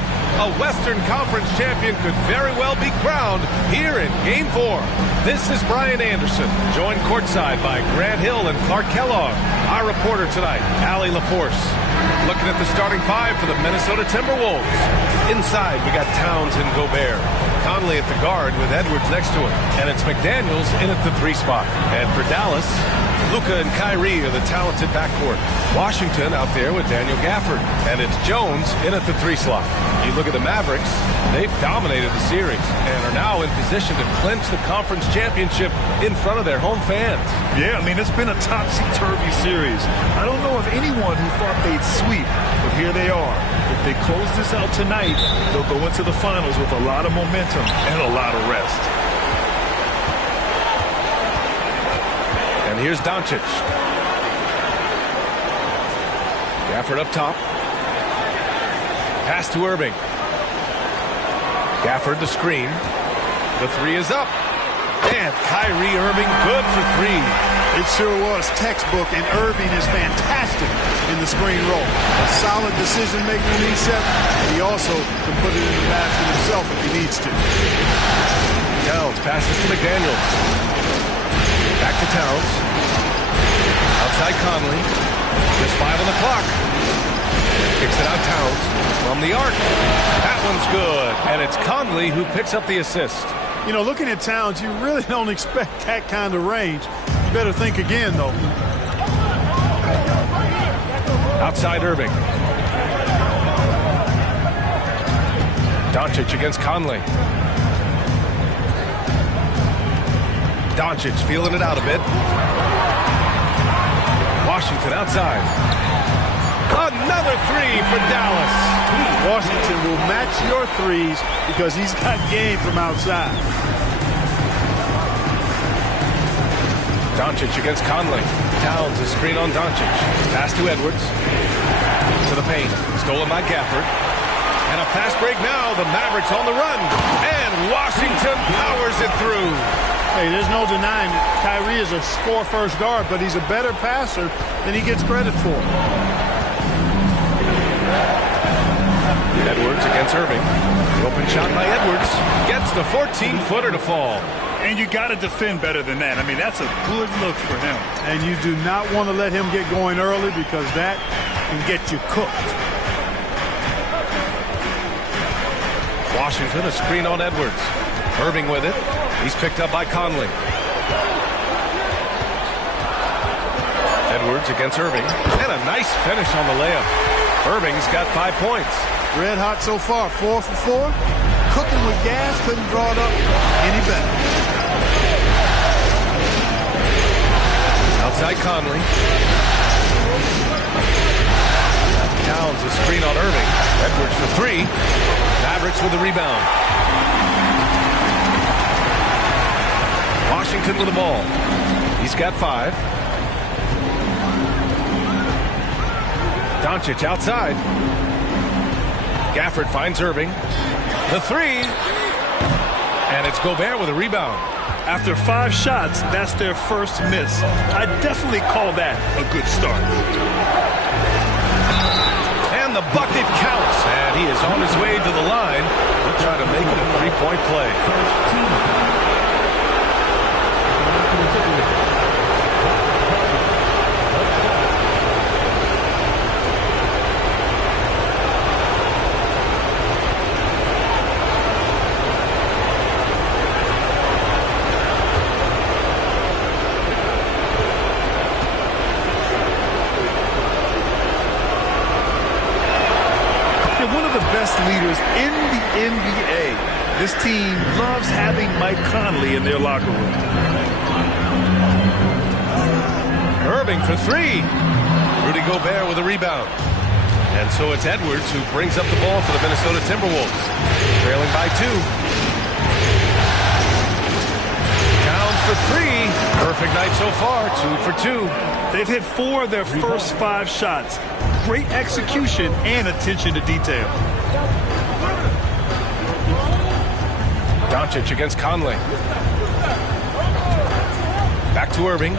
think a Western Conference champion could very well be crowned here in Game 4. This is Brian Anderson, joined courtside by Grant Hill and Clark Kellogg. Our reporter tonight, Allie LaForce. Looking at the starting five for the Minnesota Timberwolves. Inside, we got Towns and Gobert. Conley at the guard with Edwards next to him. And it's McDaniels in at the 3 spot. And for Dallas, Luka and Kyrie are the talented backcourt. Washington out there with Daniel Gafford. And it's Jones in at the 3 slot. You look at the Mavericks, they've dominated the series and are now in position to clinch the conference championship in front of their home fans. Yeah, I mean, it's been a topsy-turvy series. I don't know of anyone who thought they'd sweep, but here they are. If they close this out tonight, they'll go into the finals with a lot of momentum and a lot of rest. And here's Doncic. Gafford up top. Pass to Irving. Gafford the screen. The 3 is up. And Kyrie Irving good for 3. It sure was textbook, and Irving is fantastic in the screen roll. A solid decision maker when he's set. He also can put it in the basket himself if he needs to. Towns passes to McDaniels. Back to Towns. Outside Conley. Just 5 on the clock. Kicks it out Towns from the arc. That one's good. And it's Conley who picks up the assist. You know, looking at Towns, you really don't expect that kind of range. You better think again, though. Outside Irving. Doncic against Conley. Doncic feeling it out a bit. Washington outside. Another 3 for Dallas. Washington will match your threes because he's got game from outside. Doncic against Conley. Towns a screen on Doncic. Pass to Edwards. To the paint. Stolen by Gafford. And a fast break now. The Mavericks on the run. And Washington powers it through. Hey, there's no denying it. Kyrie is a score-first guard, but he's a better passer than he gets credit for. Edwards against Irving. The open shot by Edwards. Gets the 14-footer to fall. And you got to defend better than that. I mean, that's a good look for him. And you do not want to let him get going early because that can get you cooked. Washington a screen on Edwards. Irving with it. He's picked up by Conley. Edwards against Irving. And a nice finish on the layup. Irving's got 5 points. Red hot so far, 4 for 4. Cooking with gas, couldn't draw it up any better. Outside Conley. Towns a screen on Irving. Edwards for 3. Mavericks with the rebound. Washington with the ball. He's got 5. Doncic outside. Gafford finds Irving. The 3. And it's Gobert with a rebound. After 5 shots, that's their first miss. I definitely call that a good start. And the bucket counts. And he is on his way to the line. He'll try to make it a 3-point play. Leaders in the NBA. This team loves having Mike Conley in their locker room. Irving for 3. Rudy Gobert with a rebound. And so it's Edwards who brings up the ball for the Minnesota Timberwolves. Trailing by 2. Towns for 3. Perfect night so far, 2 for 2. They've hit 4 of their first 5 shots. Great execution and attention to detail. Doncic against Conley. Back to Irving.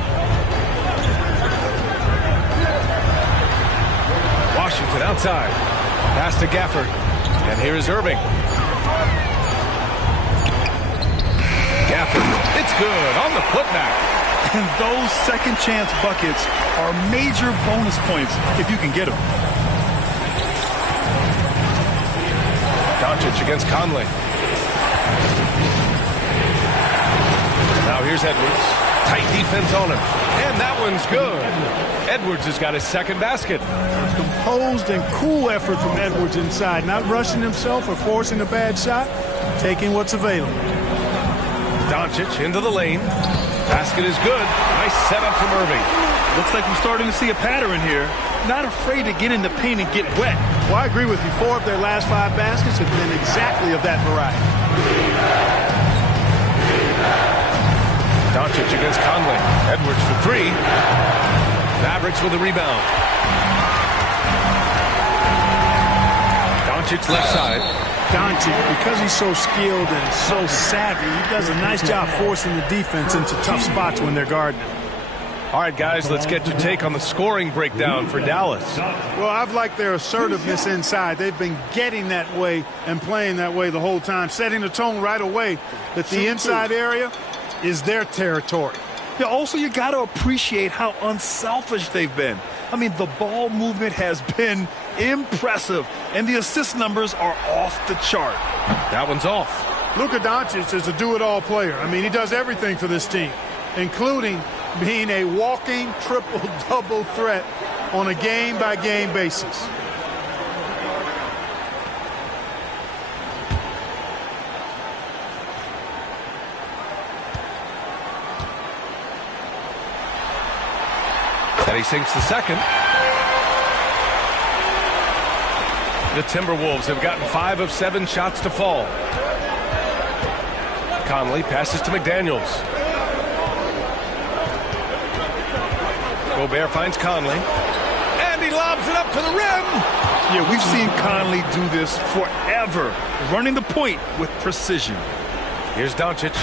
Washington outside. Pass to Gafford. And here is Irving. Gafford, it's good on the putback. And those second chance buckets are major bonus points if you can get them. Doncic against Conley. Now here's Edwards. Tight defense on him. And that one's good. Edwards has got his second basket. Composed and cool effort from Edwards inside. Not rushing himself or forcing a bad shot. Taking what's available. Doncic into the lane. Basket is good. Nice setup from Irving. Looks like we're starting to see a pattern here. Not afraid to get in the paint and get wet. Well, I agree with you. 4 of their last 5 baskets have been exactly of that variety. Doncic against Conley. Edwards for 3. Mavericks with a rebound. Doncic left side. Doncic, because he's so skilled and so savvy, he does a nice job forcing the defense into tough spots when they're guarding him. All right, guys, let's get your take on the scoring breakdown for Dallas. Well, I've liked their assertiveness inside. They've been getting that way and playing that way the whole time, setting the tone right away that the inside area is their territory. Yeah, also, you got to appreciate how unselfish they've been. I mean, the ball movement has been impressive, and the assist numbers are off the chart. That one's off. Luka Doncic is a do-it-all player. I mean, he does everything for this team, including being a walking triple-double threat on a game-by-game basis. And he sinks the second. The Timberwolves have gotten 5 of 7 shots to fall. Conley passes to McDaniels. Gobert finds Conley. And he lobs it up to the rim. Yeah, we've seen Conley do this forever, running the point with precision. Here's Doncic.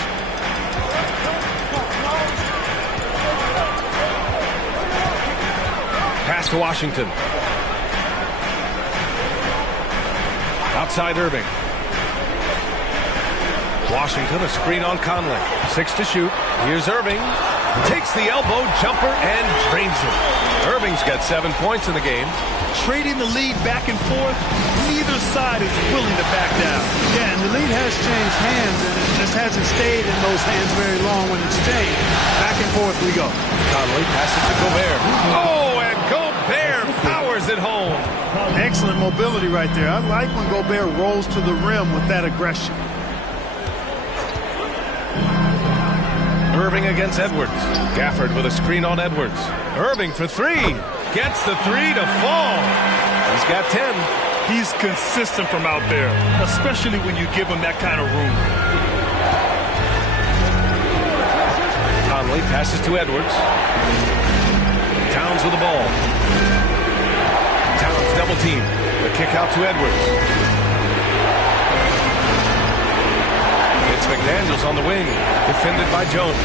Pass to Washington. Outside Irving. Washington, a screen on Conley. 6 to shoot. Here's Irving. Takes the elbow jumper and drains it. Irving's got 7 points in the game. Trading the lead back and forth, neither side is willing to back down. Yeah, and the lead has changed hands, and it just hasn't stayed in those hands very long when it's changed. Back and forth we go. Conley passes to Gobert. Oh, and Gobert powers it home. Excellent mobility right there. I like when Gobert rolls to the rim with that aggression. Irving against Edwards. Gafford with a screen on Edwards. Irving for 3. Gets the 3 to fall. He's got 10. He's consistent from out there, especially when you give him that kind of room. Conley passes to Edwards. Towns with the ball. Towns double team. The kick out to Edwards. It's McDaniels on the wing. Defended by Jones.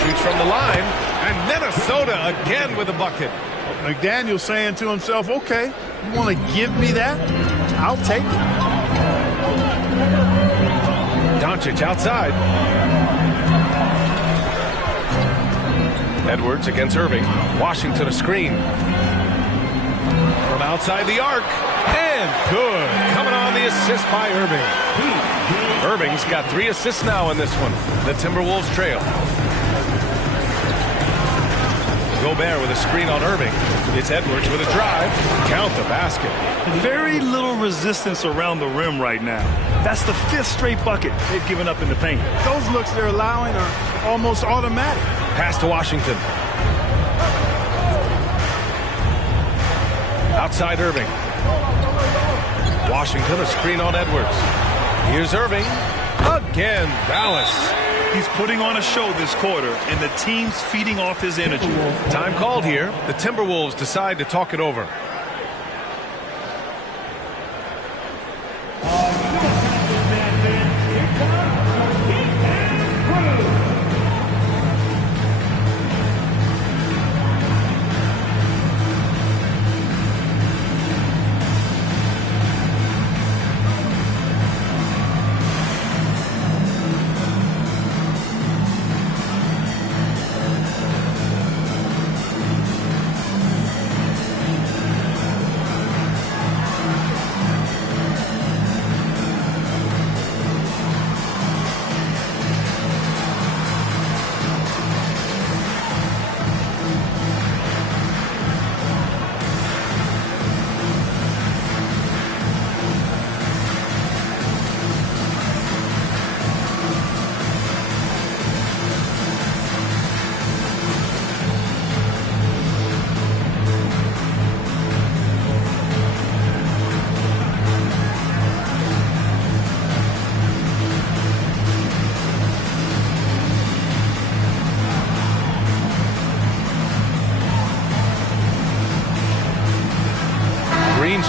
Shoots from the line. And Minnesota again with a bucket. McDaniels saying to himself, okay, you want to give me that? I'll take it. Doncic outside. Edwards against Irving. Washington a screen. From outside the arc. And good. Coming on the assist by Irving. Irving's got 3 assists now in this one. The Timberwolves trail. Gobert with a screen on Irving. It's Edwards with a drive. Count the basket. Very little resistance around the rim right now. That's the 5th straight bucket they've given up in the paint. Those looks they're allowing are almost automatic. Pass to Washington. Outside Irving. Washington a screen on Edwards. Here's Irving. Again, Dallas. He's putting on a show this quarter, and the team's feeding off his energy. Time called here. The Timberwolves decide to talk it over.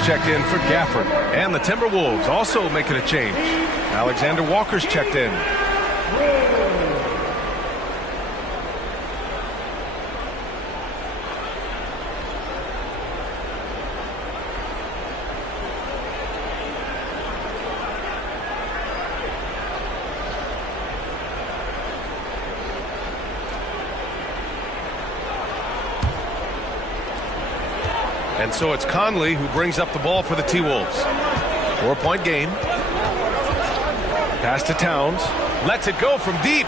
checked in for Gafford. And the Timberwolves also making a change. Alexander Walker's checked in. And so it's Conley who brings up the ball for the T-Wolves. 4-point game. Pass to Towns. Lets it go from deep.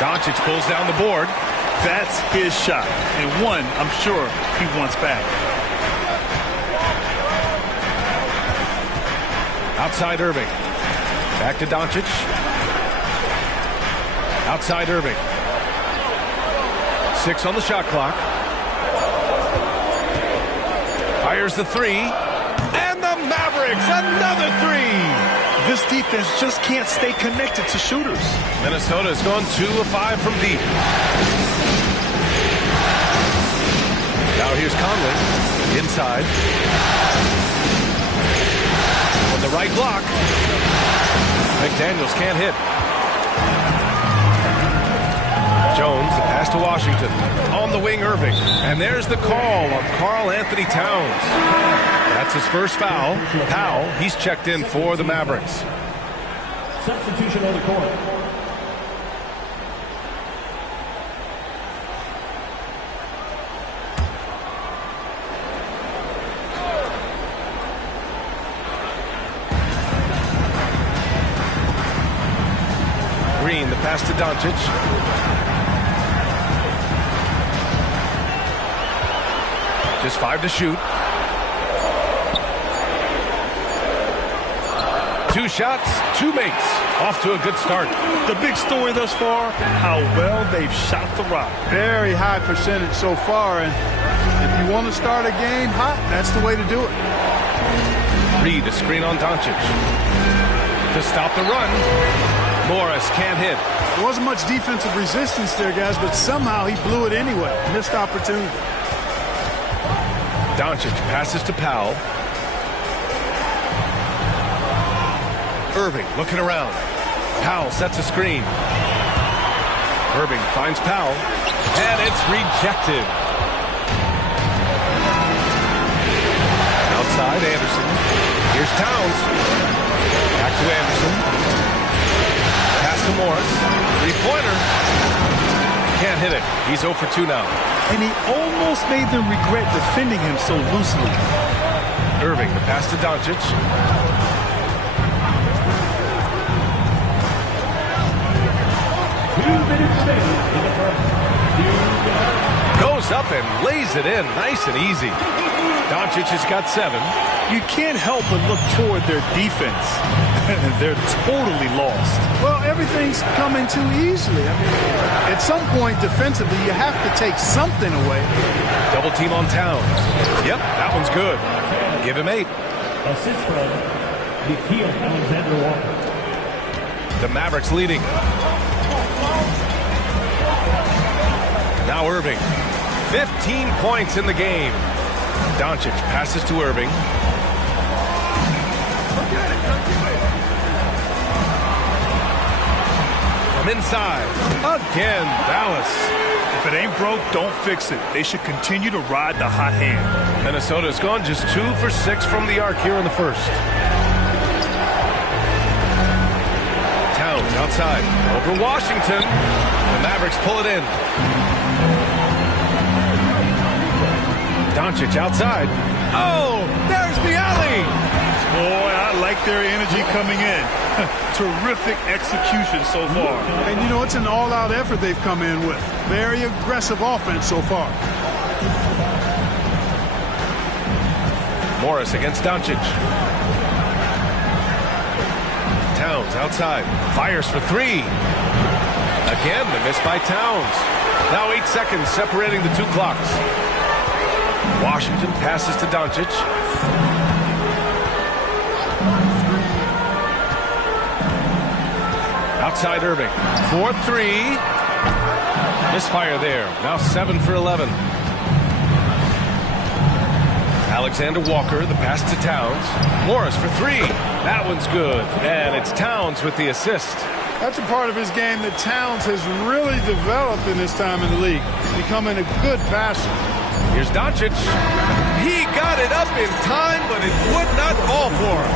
Doncic pulls down the board. That's his shot. And one, I'm sure, he wants back. Outside Irving. Back to Doncic. Outside Irving. 6 on the shot clock. Fires the three. And the Mavericks, another three. This defense just can't stay connected to shooters. Minnesota has gone 2 of 5 from deep. Now here's Conley. Inside. On the right block. McDaniels can't hit. Jones, the pass to Washington. On the wing, Irving. And there's the call on Karl Anthony Towns. That's his first foul. Powell, he's checked in for the Mavericks. Substitution on the court. Green, the pass to Doncic. Just 5 to shoot. 2 shots, 2 makes. Off to a good start. The big story thus far, how well they've shot the rock. Very high percentage so far, and if you want to start a game hot, that's the way to do it. Reed, a screen on Doncic. To stop the run. Morris can't hit. There wasn't much defensive resistance there, guys, but somehow he blew it anyway. Missed opportunity. Doncic passes to Powell. Irving looking around. Powell sets a screen. Irving finds Powell. And it's rejected. Outside, Anderson. Here's Towns. Back to Anderson. Pass to Morris. Three-pointer. Can't hit it. He's 0 for 2 now. And he almost made them regret defending him so loosely. Irving, the pass to Doncic. Goes up and lays it in nice and easy. Doncic has got 7. You can't help but look toward their defense. They're totally lost. Well, everything's coming too easily. I mean, at some point defensively, you have to take something away. Double team on Towns. Yep, that one's good. Give him 8. Assist from Alexander Walker. The Mavericks leading. Now Irving. 15 points in the game. Doncic passes to Irving. From inside. Again, Dallas. If it ain't broke, don't fix it. They should continue to ride the hot hand. Minnesota's gone just 2 for 6 from the arc here in the first. Towns outside. Over Washington. The Mavericks pull it in. Doncic outside. Oh, there's the alley. Boy, I like their energy coming in. Terrific execution so far. And you know, it's an all-out effort they've come in with. Very aggressive offense so far. Morris against Doncic. Towns outside. Fires for 3. Again, the miss by Towns. Now 8 seconds separating the 2 clocks. Washington passes to Doncic. Outside Irving. 4-3. Misfire there. Now 7 for 11. Alexander Walker, the pass to Towns. Morris for three. That one's good. And it's Towns with the assist. That's a part of his game that Towns has really developed in his time in the league, becoming a good passer. Here's Doncic. He got it up in time, but it would not fall for him.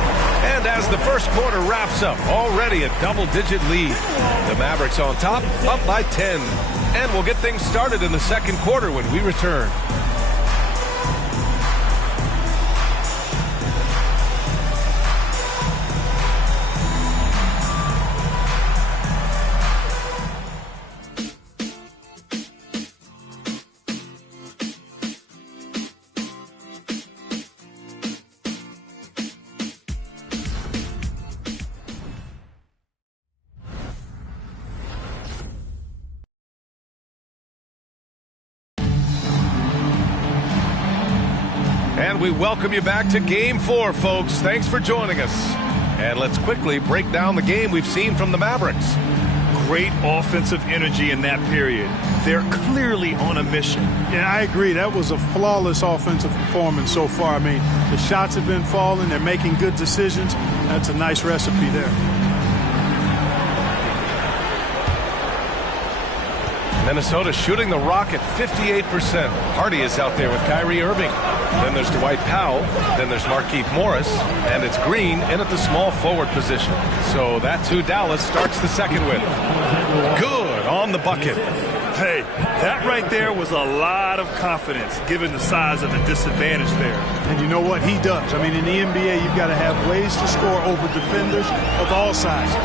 And as the first quarter wraps up, already a double-digit lead. The Mavericks on top, up by 10. And we'll get things started in the second quarter when we return. And we welcome you back to Game 4, folks. Thanks for joining us. And let's quickly break down the game we've seen from the Mavericks. Great offensive energy in that period. They're clearly on a mission. Yeah, I agree. That was a flawless offensive performance so far. I mean, the shots have been falling. They're making good decisions. That's a nice recipe there. Minnesota shooting the rock at 58%. Hardy is out there with Kyrie Irving. Then there's Dwight Powell. Then there's Markieff Morris. And it's Green in at the small forward position. So that's who Dallas starts the second with. Good on the bucket. Hey, that right there was a lot of confidence given the size of the disadvantage there. And you know what? He does. I mean, in the NBA, you've got to have ways to score over defenders of all sizes.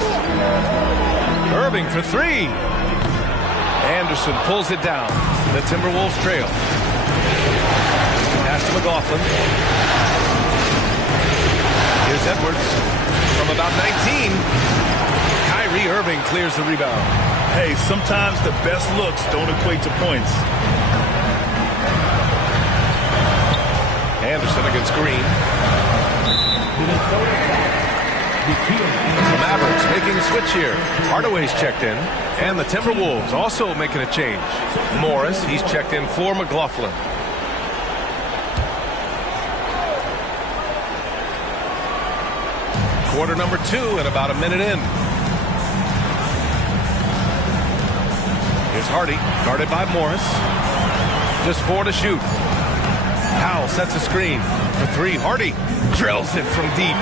Irving for three. Anderson pulls it down. The Timberwolves trail. Pass to McLaughlin. Here's Edwards from about 19. Kyrie Irving clears the rebound. Hey, sometimes the best looks don't equate to points. Anderson against Green. The Mavericks making a switch here. Hardaway's checked in. And the Timberwolves also making a change. Morris, he's checked in for McLaughlin. Quarter number 2 and about a minute in. Here's Hardy, guarded by Morris. Just 4 to shoot. Powell sets a screen for 3. Hardy drills it from deep.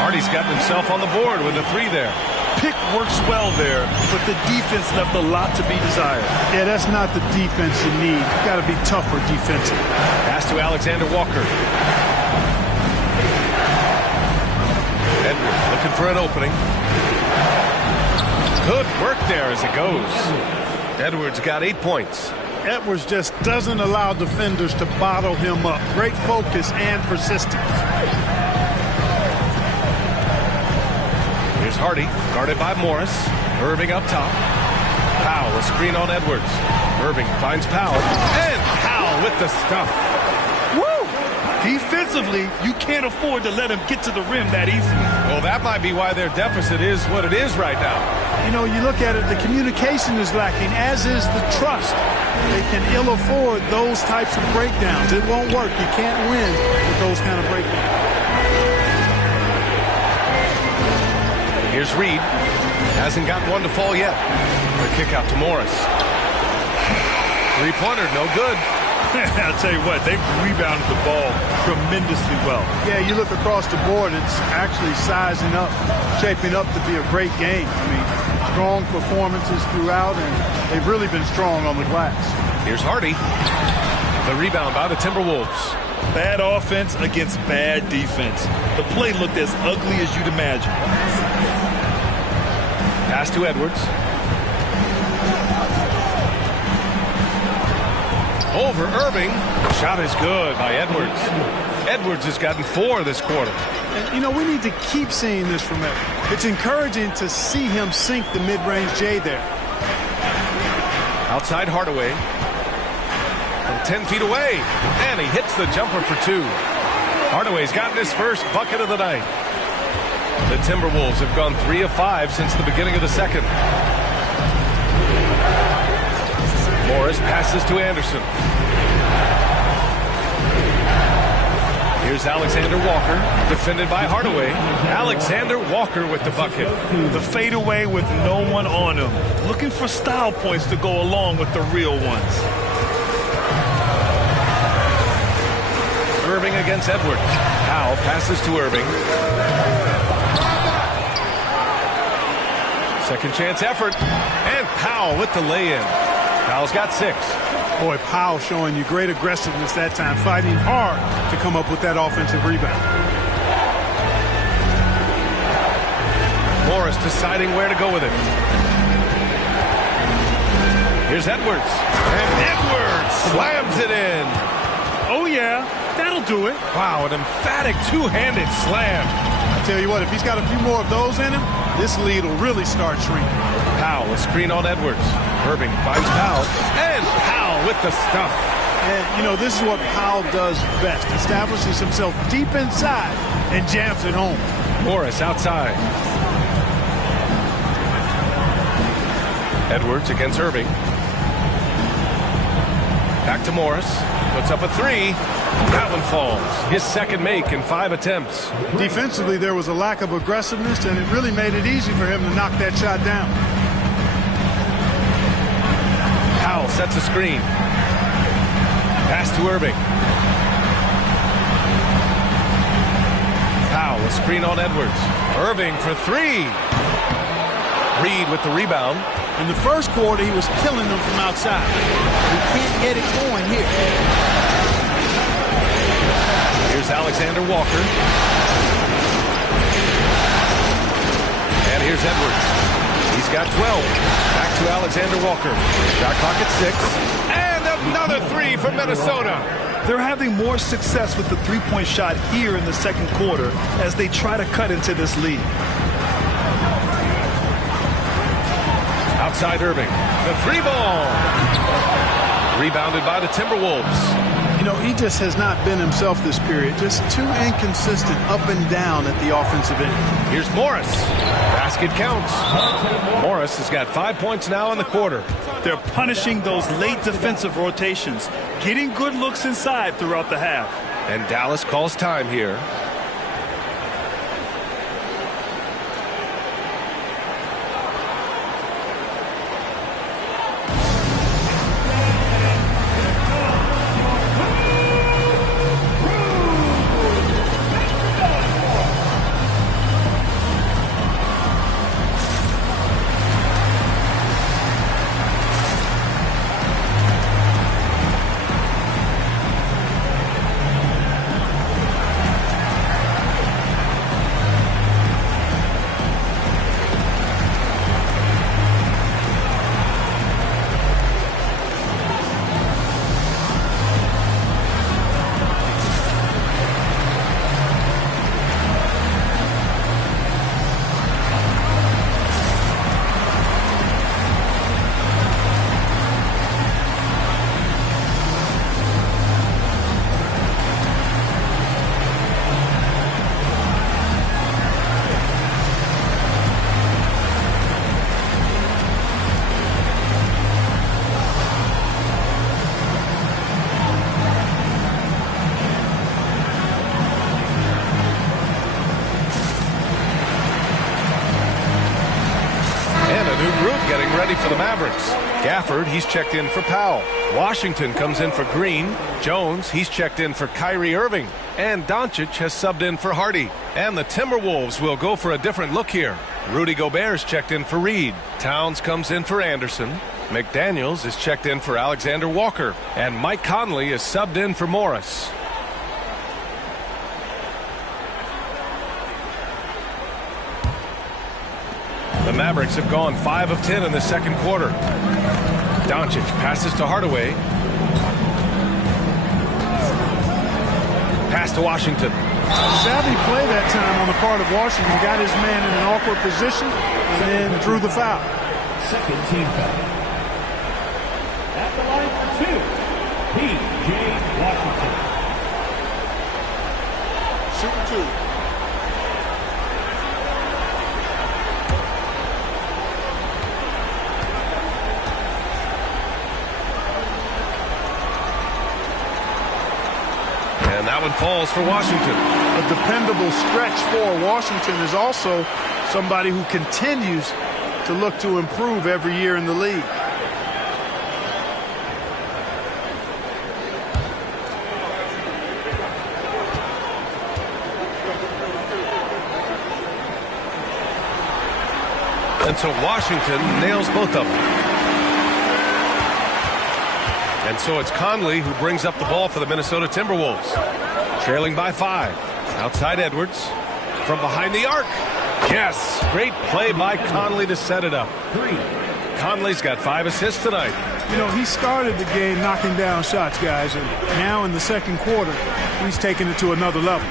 Hardy's gotten himself on the board with a 3 there. Pick works well there, but the defense left a lot to be desired. Yeah, that's not the defense you need. You've got to be tougher defensive. Pass to Alexander Walker. Edwards looking for an opening. Good work there as it goes. Edwards got 8 points. Edwards just doesn't allow defenders to bottle him up. Great focus and persistence. Here's Hardy, guarded by Morris. Irving up top. Powell, a screen on Edwards. Irving finds Powell. And Powell with the stuff. Woo! Defensively, you can't afford to let him get to the rim that easily. Well, that might be why their deficit is what it is right now. You know, you look at it, the communication is lacking, as is the trust. They can ill afford those types of breakdowns. It won't work. You can't win with those kind of breakdowns. Here's Reed. Hasn't gotten one to fall yet. The kick out to Morris. Three-pointer, no good. I'll tell you what, they've rebounded the ball tremendously well. Yeah, you look across the board, it's actually sizing up, shaping up to be a great game. I mean, strong performances throughout, and they've really been strong on the glass. Here's Hardy. The rebound by the Timberwolves. Bad offense against bad defense. The play looked as ugly as you'd imagine. Pass to Edwards. Over Irving. Shot is good by Edwards. Edwards has gotten 4 this quarter. And, you know, we need to keep seeing this from Edwards. It's encouraging to see him sink the mid-range J there. Outside Hardaway. From 10 feet away. And he hits the jumper for 2. Hardaway's gotten his first bucket of the night. The Timberwolves have gone 3 of 5 since the beginning of the second. Morris passes to Anderson. Here's Alexander Walker, defended by Hardaway. Alexander Walker with the bucket. The fadeaway with no one on him. Looking for style points to go along with the real ones. Irving against Edwards. Powell passes to Irving. Second chance effort. And Powell with the lay-in. Powell's got 6. Boy, Powell showing you great aggressiveness that time, fighting hard to come up with that offensive rebound. Morris deciding where to go with it. Here's Edwards. And Edwards slams it in. Oh, yeah. That'll do it. Wow, an emphatic two-handed slam. I tell you what, if he's got a few more of those in him, this lead will really start shrinking. Powell, a screen on Edwards. Irving finds Powell. And Powell with the stuff. And, you know, this is what Powell does best. Establishes himself deep inside and jams it home. Morris outside. Edwards against Irving. Back to Morris. Puts up a 3. That one falls. His second make in 5 attempts. Defensively, there was a lack of aggressiveness, and it really made it easy for him to knock that shot down. Powell sets a screen. Pass to Irving. Powell, a screen on Edwards. Irving for 3. Reed with the rebound. In the first quarter, he was killing them from outside. He can't get it going here. Here's Alexander Walker. And here's Edwards. He's got 12. Back to Alexander Walker. Shot clock at 6. And another 3 for Minnesota. They're having more success with the three-point shot here in the second quarter as they try to cut into this lead. Outside Irving. The 3-ball. Rebounded by the Timberwolves. You know, he just has not been himself this period. Just too inconsistent up and down at the offensive end. Here's Morris. Basket counts. Morris has got 5 points now in the quarter. They're punishing those late defensive rotations, getting good looks inside throughout the half. And Dallas calls time here. For the Mavericks. Gafford, he's checked in for Powell. Washington comes in for Green. Jones, he's checked in for Kyrie Irving. And Doncic has subbed in for Hardy. And the Timberwolves will go for a different look here. Rudy Gobert's checked in for Reed. Towns comes in for Anderson. McDaniels is checked in for Alexander Walker. And Mike Conley is subbed in for Morris. The Mavericks have gone 5 of 10 in the second quarter. Doncic passes to Hardaway. Pass to Washington. Savvy play that time on the part of Washington. Got his man in an awkward position and then drew the foul. Second team foul. At the line for 2, P.J. Washington. Shooting 2. And that That one falls for Washington. A dependable stretch for Washington is also somebody who continues to look to improve every year in the league. And so Washington nails both of them. And so it's Conley who brings up the ball for the Minnesota Timberwolves. Trailing by 5. Outside Edwards. From behind the arc. Yes, great play by Conley to set it up. Conley's got 5 assists tonight. You know, he started the game knocking down shots, guys, and now in the second quarter, he's taking it to another level.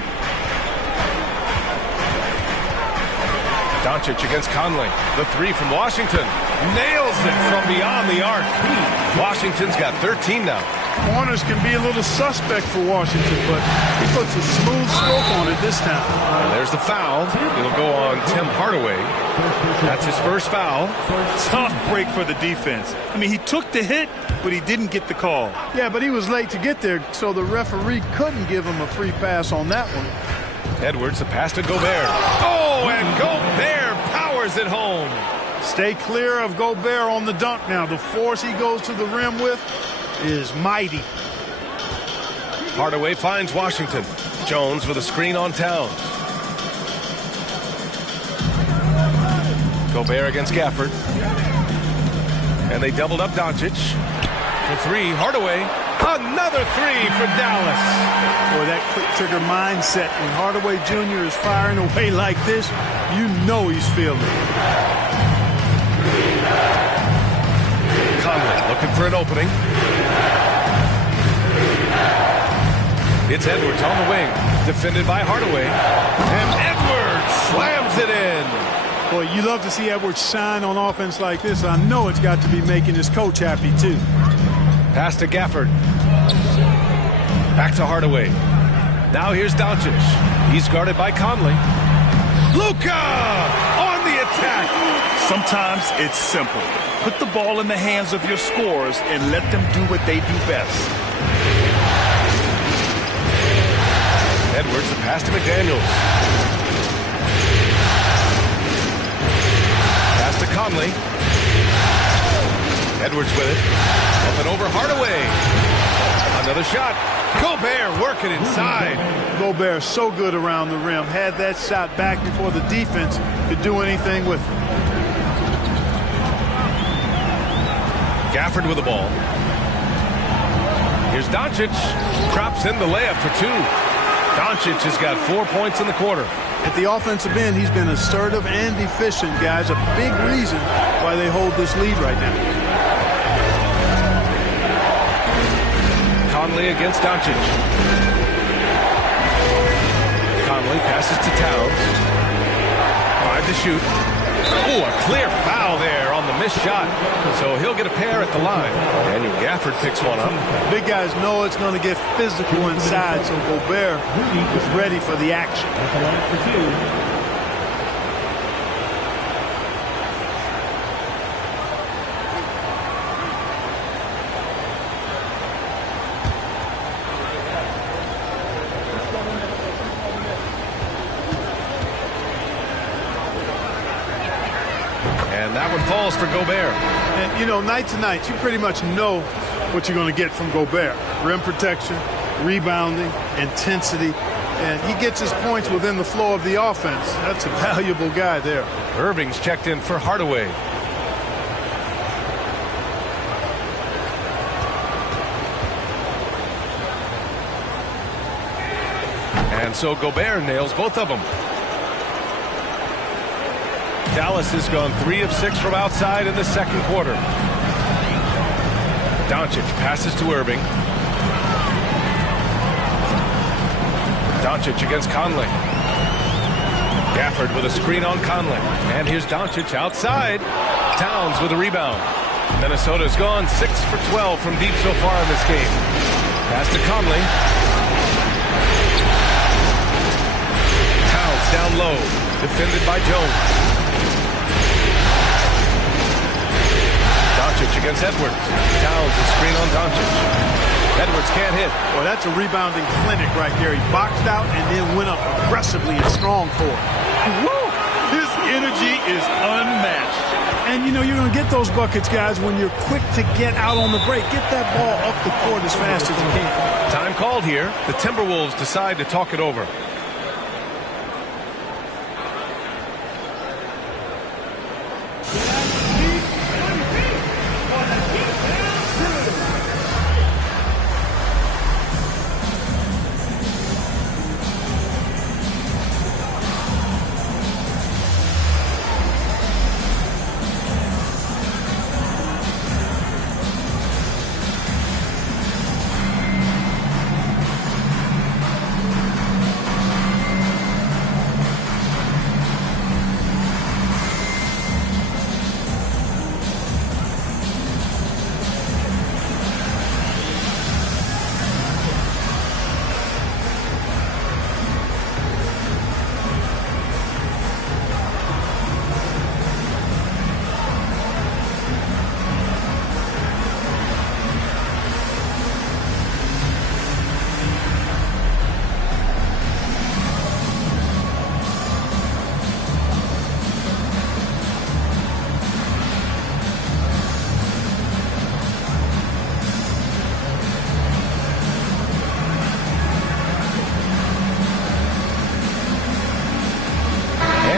Doncic against Conley. The 3 from Washington. Nails it from beyond the arc. Washington's got 13 now. Corners can be a little suspect for Washington, but he puts a smooth stroke on it this time. And there's the foul. It'll go on Tim Hardaway. That's his first foul. Tough break for the defense. I mean, he took the hit, but he didn't get the call. Yeah, but he was late to get there, so the referee couldn't give him a free pass on that one. Edwards, the pass to Gobert. Oh, and Gobert powers it home. Stay clear of Gobert on the dunk now. The force he goes to the rim with is mighty. Hardaway finds Washington. Jones with a screen on Towns. Gobert against Gafford. And they doubled up Doncic. For 3, Hardaway. Another 3 for Dallas. Boy, that quick trigger mindset. When Hardaway Jr. is firing away like this, you know he's feeling it. Conley looking for an opening. It's Edwards on the wing. Defended by Hardaway. And Edwards slams it in. Boy, you love to see Edwards shine on offense like this. I know it's got to be making his coach happy, too. Pass to Gafford. Back to Hardaway. Now here's Doncic. He's guarded by Conley. Luka on the attack. Sometimes it's simple. Put the ball in the hands of your scorers and let them do what they do best. Edwards, the pass to McDaniels. Pass to Conley. Edwards with it. Up and over Hardaway. Another shot. Gobert working inside. Gobert so good around the rim. Had that shot back before the defense could do anything with it. Gafford with the ball. Here's Doncic. Drops in the layup for 2. Doncic has got 4 points in the quarter. At the offensive end, he's been assertive and efficient, guys. A big reason why they hold this lead right now. Conley against Doncic. Conley passes to Towns. 5 to shoot. Oh, a clear foul there on the missed shot. So he'll get a pair at the line. Daniel Gafford picks one up. Big guys know it's going to get physical inside, so Gobert is ready for the action. At the line for 2. And that one falls for Gobert. And, you know, night to night, you pretty much know what you're going to get from Gobert. Rim protection, rebounding, intensity. And he gets his points within the flow of the offense. That's a valuable guy there. Irving's checked in for Hardaway. And so Gobert nails both of them. Dallas has gone 3 of 6 from outside in the second quarter. Doncic passes to Irving. Doncic against Conley. Gafford with a screen on Conley. And here's Doncic outside. Towns with a rebound. Minnesota's gone 6 for 12 from deep so far in this game. Pass to Conley. Towns down low. Defended by Jones. Doncic against Edwards. Towns a screen on Doncic. Edwards can't hit. Well, that's a rebounding clinic right there. He boxed out and then went up aggressively and strong for it. Woo! His energy is unmatched. And, you know, you're going to get those buckets, guys, when you're quick to get out on the break. Get that ball up the court as fast as you can. Time called here. The Timberwolves decide to talk it over.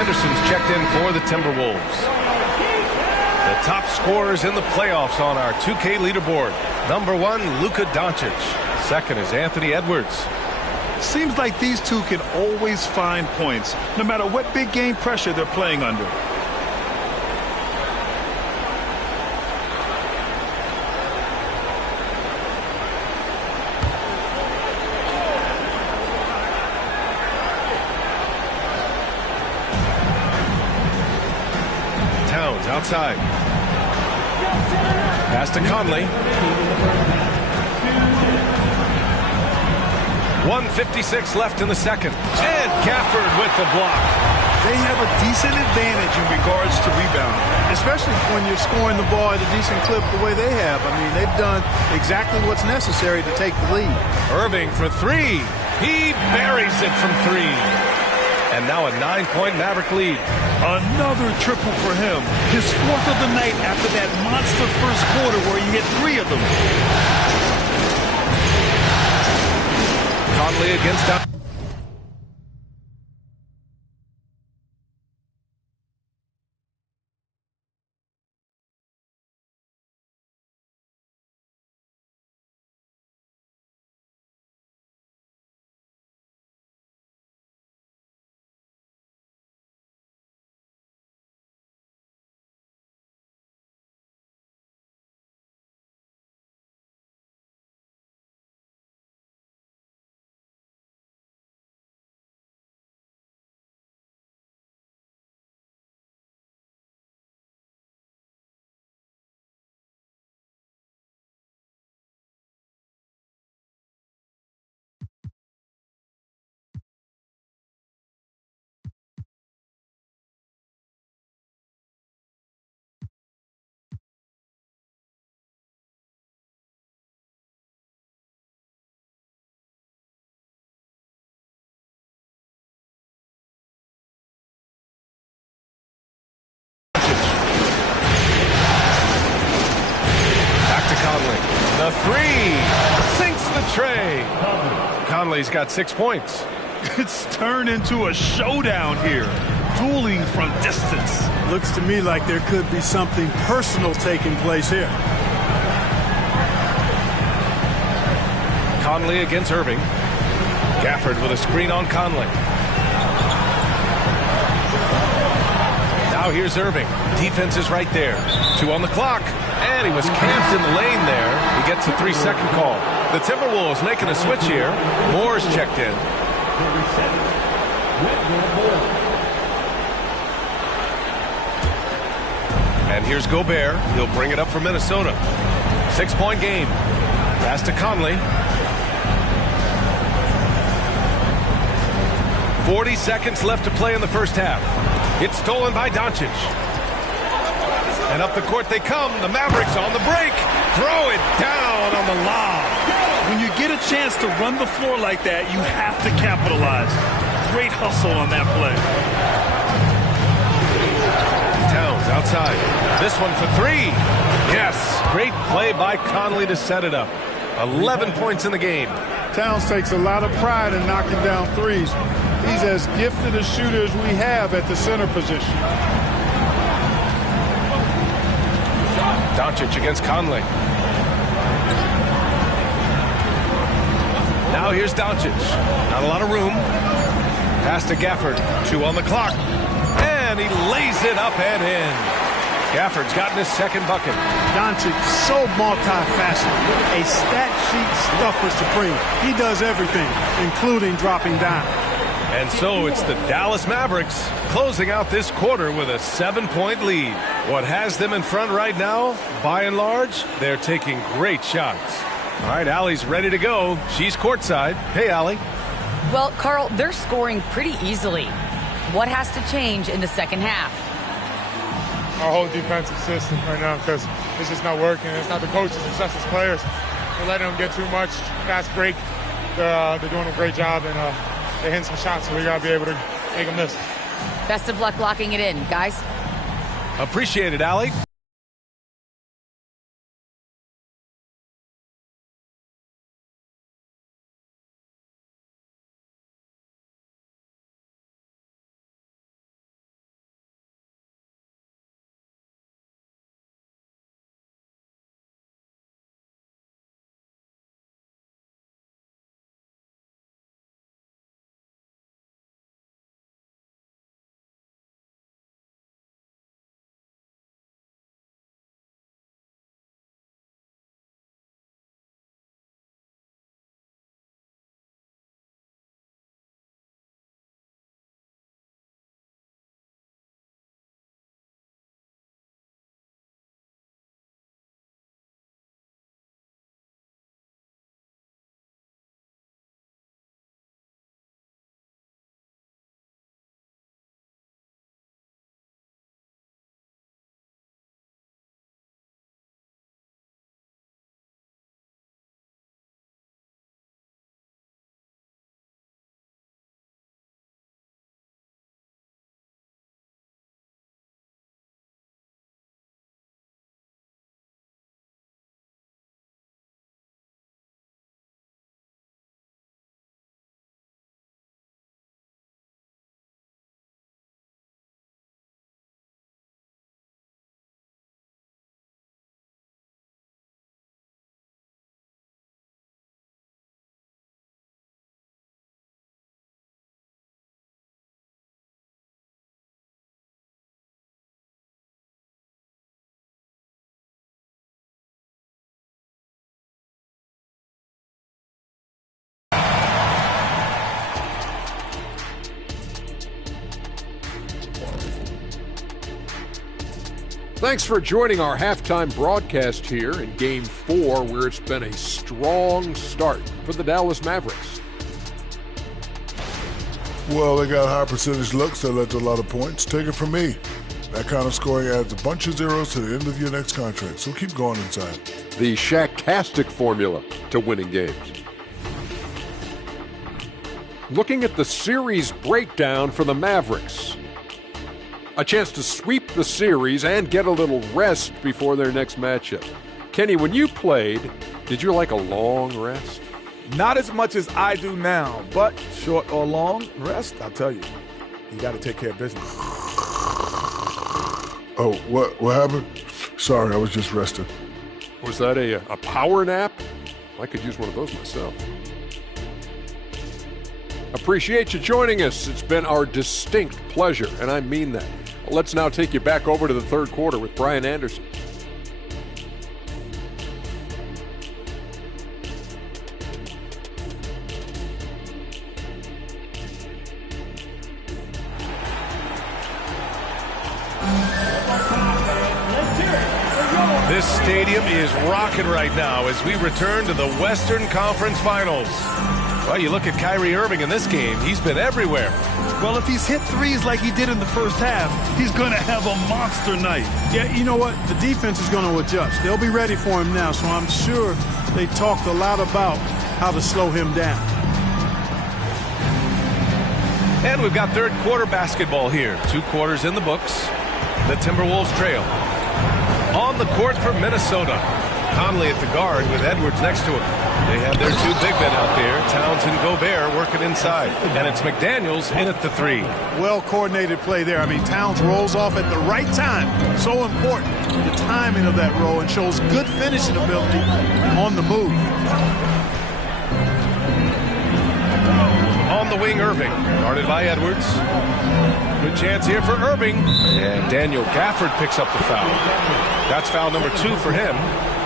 Anderson's checked in for the Timberwolves. The top scorers in the playoffs on our 2K leaderboard. Number 1, Luka Doncic. Second is Anthony Edwards. Seems like these two can always find points, no matter what big game pressure they're playing under. Towns outside. Pass to Conley. 1:56 left in the second. And Gafford with the block. They have a decent advantage in regards to rebounding. Especially when you're scoring the ball at a decent clip the way they have. I mean, they've done exactly what's necessary to take the lead. Irving for three. He buries it from three. And now a 9-point Maverick lead. Another triple for him. His fourth of the night after that monster first quarter where he hit 3 of them. Conley against Doncic. Conley. The three sinks the tray. Conley's got 6 points. It's turned into a showdown here. Dueling from distance. Looks to me like there could be something personal taking place here. Conley against Irving. Gafford with a screen on Conley. Now here's Irving. Defense is right there. 2 on the clock. And he was camped in the lane there. He gets a 3-second call. The Timberwolves making a switch here. Moore's checked in. And here's Gobert. He'll bring it up for Minnesota. 6-point game. Pass to Conley. 40 seconds left to play in the first half. It's stolen by Doncic. And up the court they come. The Mavericks on the break. Throw it down on the lob. When you get a chance to run the floor like that, you have to capitalize. Great hustle on that play. Towns outside. This one for three. Yes, great play by Conley to set it up. 11 points in the game. Towns takes a lot of pride in knocking down threes. He's as gifted a shooter as we have at the center position. Doncic against Conley. Now here's Doncic. Not a lot of room. Pass to Gafford. 2 on the clock. And he lays it up and in. Gafford's gotten his second bucket. Doncic, so multifaceted. A stat sheet stuffer supreme. He does everything, including dropping down. And so it's the Dallas Mavericks closing out this quarter with a 7-point lead. What has them in front right now, by and large, they're taking great shots. All right, Allie's ready to go. She's courtside. Hey, Allie. Well, Carl, they're scoring pretty easily. What has to change in the second half? Our whole defensive system right now, because it's just not working. It's not the coaches, it's just the players. We're letting them get too much fast break. They're doing a great job, and they're hitting some shots, so we got to be able to make them miss. Best of luck locking it in, guys. Appreciate it, Allie. Thanks for joining our halftime broadcast here in Game 4, where it's been a strong start for the Dallas Mavericks. Well, they got high percentage looks that led to a lot of points. Take it from me. That kind of scoring adds a bunch of zeros to the end of your next contract, so keep going inside. The Shaq-tastic formula to winning games. Looking at the series breakdown for the Mavericks. A chance to sweep the series and get a little rest before their next matchup. Kenny, when you played, did you like a long rest? Not as much as I do now, but short or long rest, I'll tell you, you got to take care of business. Oh, what happened? Sorry, I was just resting. Was that a power nap? I could use one of those myself. Appreciate you joining us. It's been our distinct pleasure, and I mean that. Let's now take you back over to the third quarter with Brian Anderson. This stadium is rocking right now as we return to the Western Conference Finals. Well, you look at Kyrie Irving in this game, he's been everywhere. Well, if he's hit threes like he did in the first half, he's going to have a monster night. Yeah, you know what? The defense is going to adjust. They'll be ready for him now, so I'm sure they talked a lot about how to slow him down. And we've got third quarter basketball here. 2 quarters in the books. The Timberwolves trail. On the court for Minnesota. Conley at the guard with Edwards next to him. They have their 2 big men out there, Towns and Gobert, working inside. And it's McDaniels in at the 3. Well-coordinated play there. I mean, Towns rolls off at the right time. So important, the timing of that roll, and shows good finishing ability on the move. On the wing, Irving, guarded by Edwards. Good chance here for Irving. And Daniel Gafford picks up the foul. That's foul number 2 for him.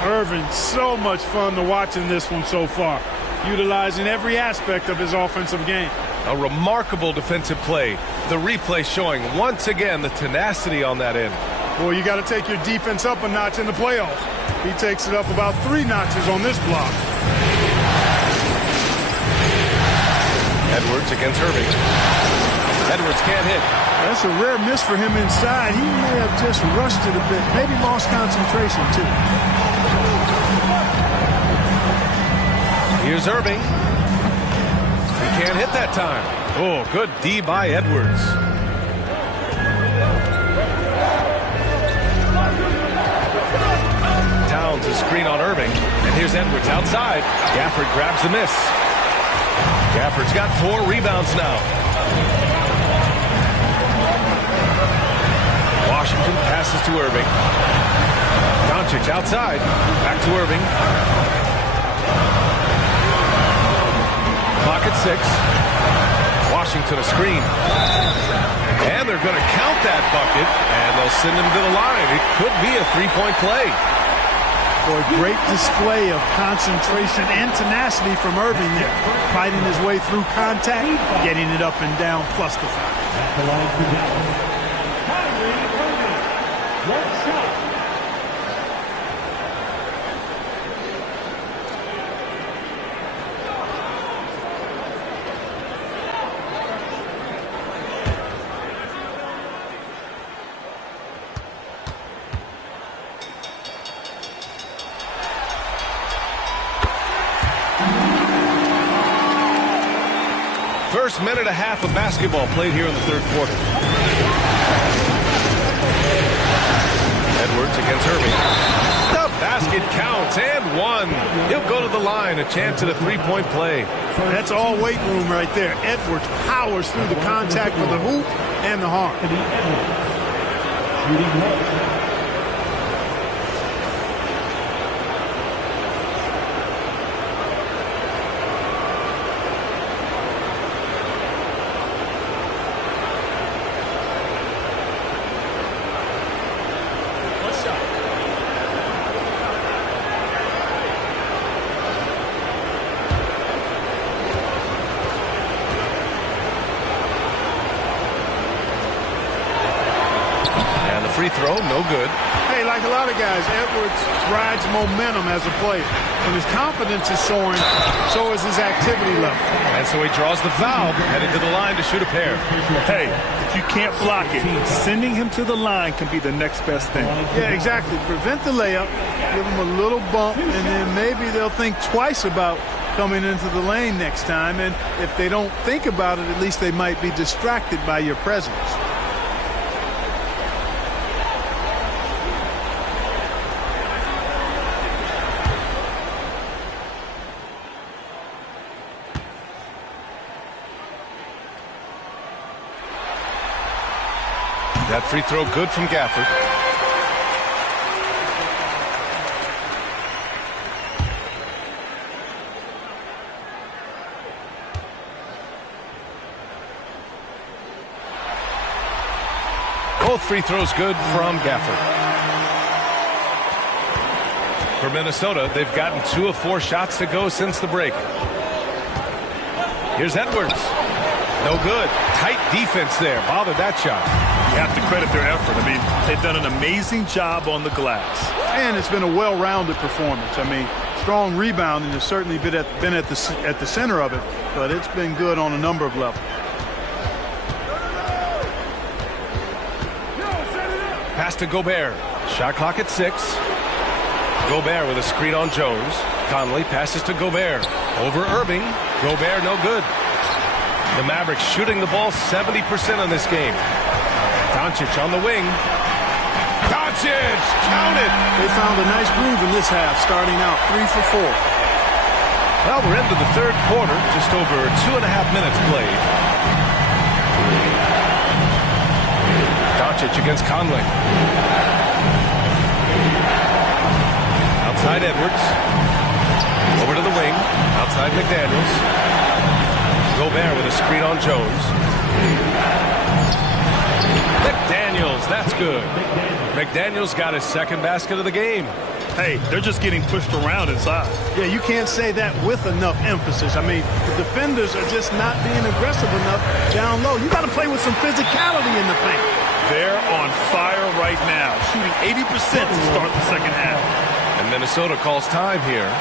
Irving, so much fun to watch in this one so far, utilizing every aspect of his offensive game. A remarkable defensive play. The replay showing once again the tenacity on that end. Boy, you got to take your defense up a notch in the playoffs. He takes it up about 3 notches on this block. Edwards against Irving. Edwards can't hit. That's a rare miss for him inside. He may have just rushed it a bit, maybe lost concentration too. Here's Irving. He can't hit that time. Oh, good D by Edwards. Towns is screen on Irving. And here's Edwards outside. Gafford grabs the miss. Gafford's got 4 rebounds now. Washington passes to Irving. Doncic outside. Back to Irving. Clock at 6. Washington a screen. And they're going to count that bucket, and they'll send him to the line. It could be a 3-point play. Boy, great display of concentration and tenacity from Irving there. Fighting his way through contact, getting it up and down, plus the foul. First minute and a half of basketball played here in the third quarter. Edwards against Irving. The basket counts and 1. He'll go to the line, a chance at a 3-point play. That's all weight room right there. Edwards powers through the contact with the hoop and the harm. Free throw, no good. Hey, like a lot of guys, Edwards rides momentum as a player. When his confidence is soaring, so is his activity level. And so he draws the foul, headed to the line to shoot a pair. Hey, if you can't block it, sending him to the line can be the next best thing. Yeah, exactly. Prevent the layup, give him a little bump, and then maybe they'll think twice about coming into the lane next time. And if they don't think about it, at least they might be distracted by your presence. That free throw good from Gafford. Both free throws good from Gafford. For Minnesota, they've gotten 2 of 4 shots to go since the break. Here's Edwards. No good. Tight defense there. Bothered that shot. You have to credit their effort. I mean, they've done an amazing job on the glass. And it's been a well-rounded performance. I mean, strong rebounding has certainly been at the center of it, but it's been good on a number of levels. Pass to Gobert. Shot clock at 6. Gobert with a screen on Jones. Conley passes to Gobert. Over Irving. Gobert no good. The Mavericks shooting the ball 70% in this game. Doncic on the wing. Doncic! Count it! They found a nice groove in this half, starting out 3 for 4. Well, we're into the third quarter. Just over 2.5 minutes played. Doncic against Conley. Outside Edwards. Over to the wing. Outside McDaniels. Gobert with a screen on Jones. McDaniels, that's good. McDaniels got his second basket of the game. Hey, they're just getting pushed around inside. Yeah, you can't say that with enough emphasis. I mean, the defenders are just not being aggressive enough down low. You got to play with some physicality in the paint. They're on fire right now, shooting 80% to start the second half. And Minnesota calls time here.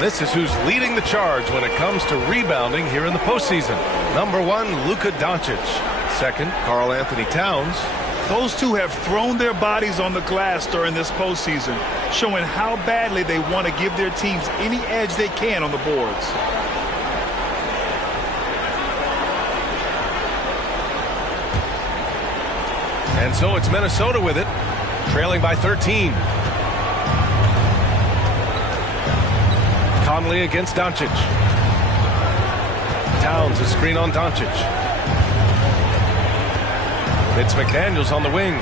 This is who's leading the charge when it comes to rebounding here in the postseason. Number 1, Luka Doncic. Second, Karl Anthony Towns. Those two have thrown their bodies on the glass during this postseason, showing how badly they want to give their teams any edge they can on the boards. And so it's Minnesota with it, trailing by 13. Conley against Doncic. Towns a screen on Doncic. It's McDaniels on the wing.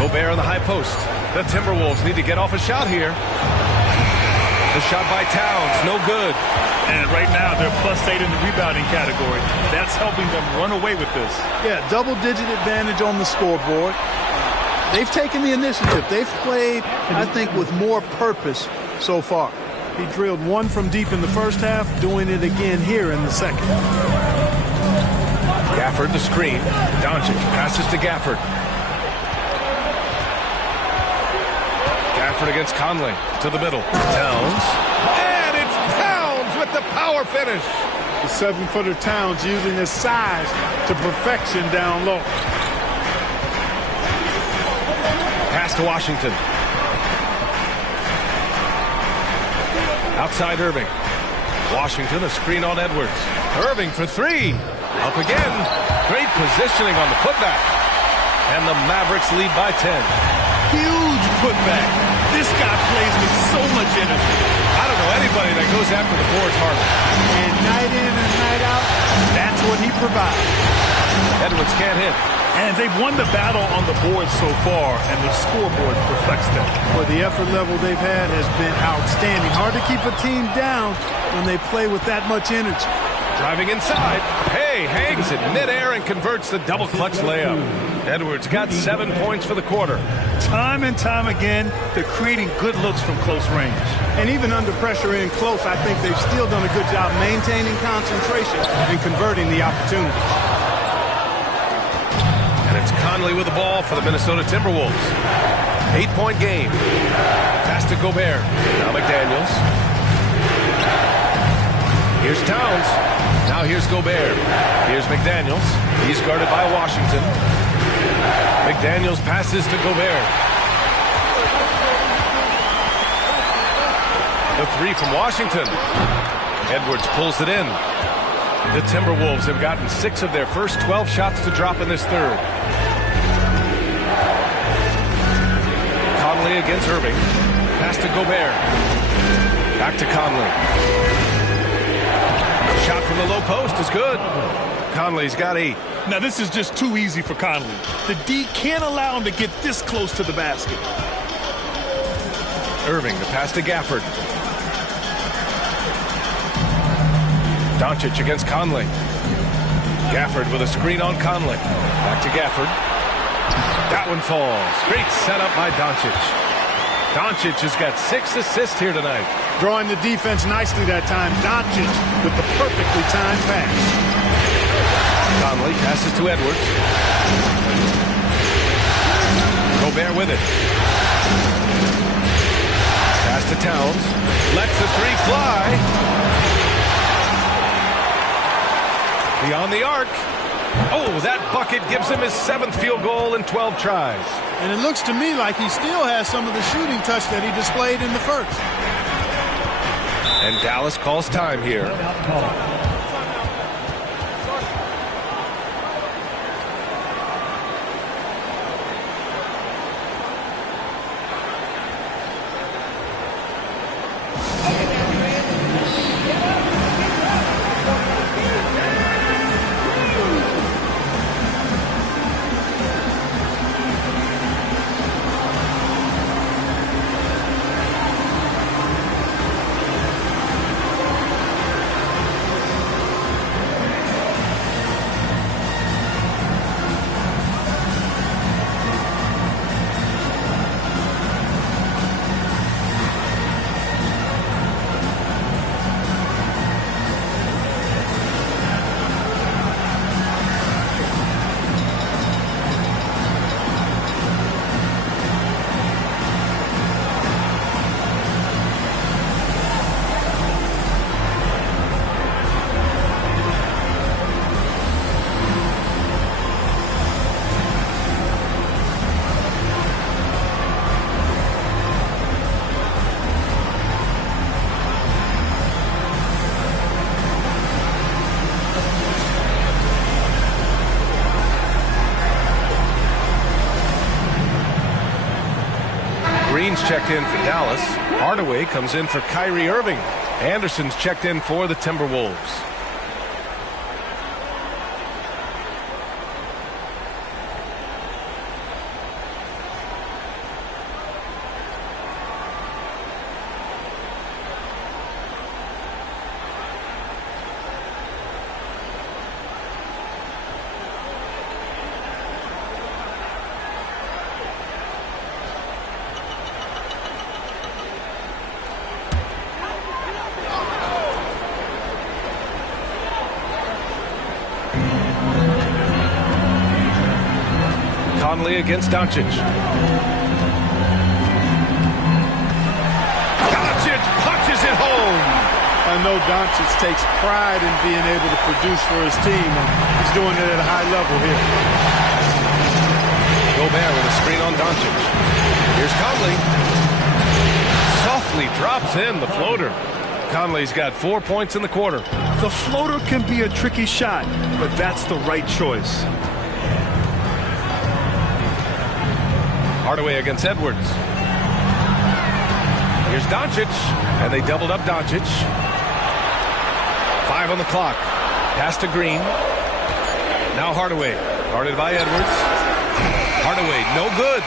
Gobert on the high post. The Timberwolves need to get off a shot here. The shot by Towns, no good. And right now they're +8 in the rebounding category. That's helping them run away with this. Yeah, double-digit advantage on the scoreboard. They've taken the initiative. They've played, I think, with more purpose so far. He drilled one from deep in the first half, doing it again here in the second. Gafford the screen. Doncic passes to Gafford. Gafford against Conley to the middle. Towns. And it's Towns with the power finish. The 7-footer Towns using his size to perfection down low. Pass to Washington. Outside Irving. Washington, a screen on Edwards. Irving for 3. Up again. Great positioning on the putback. And the Mavericks lead by 10. Huge putback. This guy plays with so much energy. I don't know anybody that goes after the boards harder. And night in and night out, that's what he provides. Edwards can't hit. And they've won the battle on the board so far, and the scoreboard reflects that. Well, the effort level they've had has been outstanding. Hard to keep a team down when they play with that much energy. Driving inside. Hey, hangs in midair and converts the double clutch layup. Edwards got 7 points for the quarter. Time and time again, they're creating good looks from close range. And even under pressure in close, I think they've still done a good job maintaining concentration and converting the opportunity. And it's Conley with the ball for the Minnesota Timberwolves. 8-point game. Pass to Gobert. Now McDaniels. Here's Towns. Now here's Gobert. Here's McDaniels. He's guarded by Washington. McDaniels passes to Gobert. The three from Washington. Edwards pulls it in. The Timberwolves have gotten 6 of their first 12 shots to drop in this third. Conley against Irving. Pass to Gobert. Back to Conley. Shot from the low post is good. Conley's got 8. Now this is just too easy for Conley. The D can't allow him to get this close to the basket. Irving, the pass to Gafford. Doncic against Conley. Gafford with a screen on Conley. Back to Gafford. That one falls. Great setup by Doncic. Doncic has got 6 assists here tonight. Drawing the defense nicely that time. Doncic with the perfectly timed pass. Conley passes to Edwards. Gobert with it. Pass to Towns. Lets the 3 fly. Beyond the arc. Oh, that bucket gives him his 7th field goal in 12 tries. And it looks to me like he still has some of the shooting touch that he displayed in the first. And Dallas calls time here. Green's checked in for Dallas. Hardaway comes in for Kyrie Irving. Anderson's checked in for the Timberwolves. Conley against Doncic. Doncic punches it home. I know Doncic takes pride in being able to produce for his team, and he's doing it at a high level here. Gobert with a screen on Doncic. Here's Conley. Softly drops in the floater. Conley's got 4 points in the quarter. The floater can be a tricky shot, but that's the right choice. Hardaway against Edwards. Here's Doncic, and they doubled up Doncic. 5 on the clock. Pass to Green. Now Hardaway, guarded by Edwards. Hardaway, no good.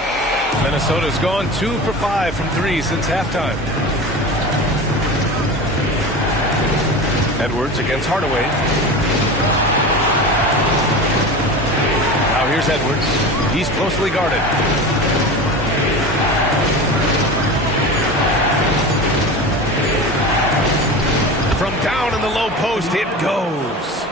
Minnesota's gone 2 for 5 from 3 since halftime. Edwards against Hardaway. Now here's Edwards. He's closely guarded. From down in the low post, it goes.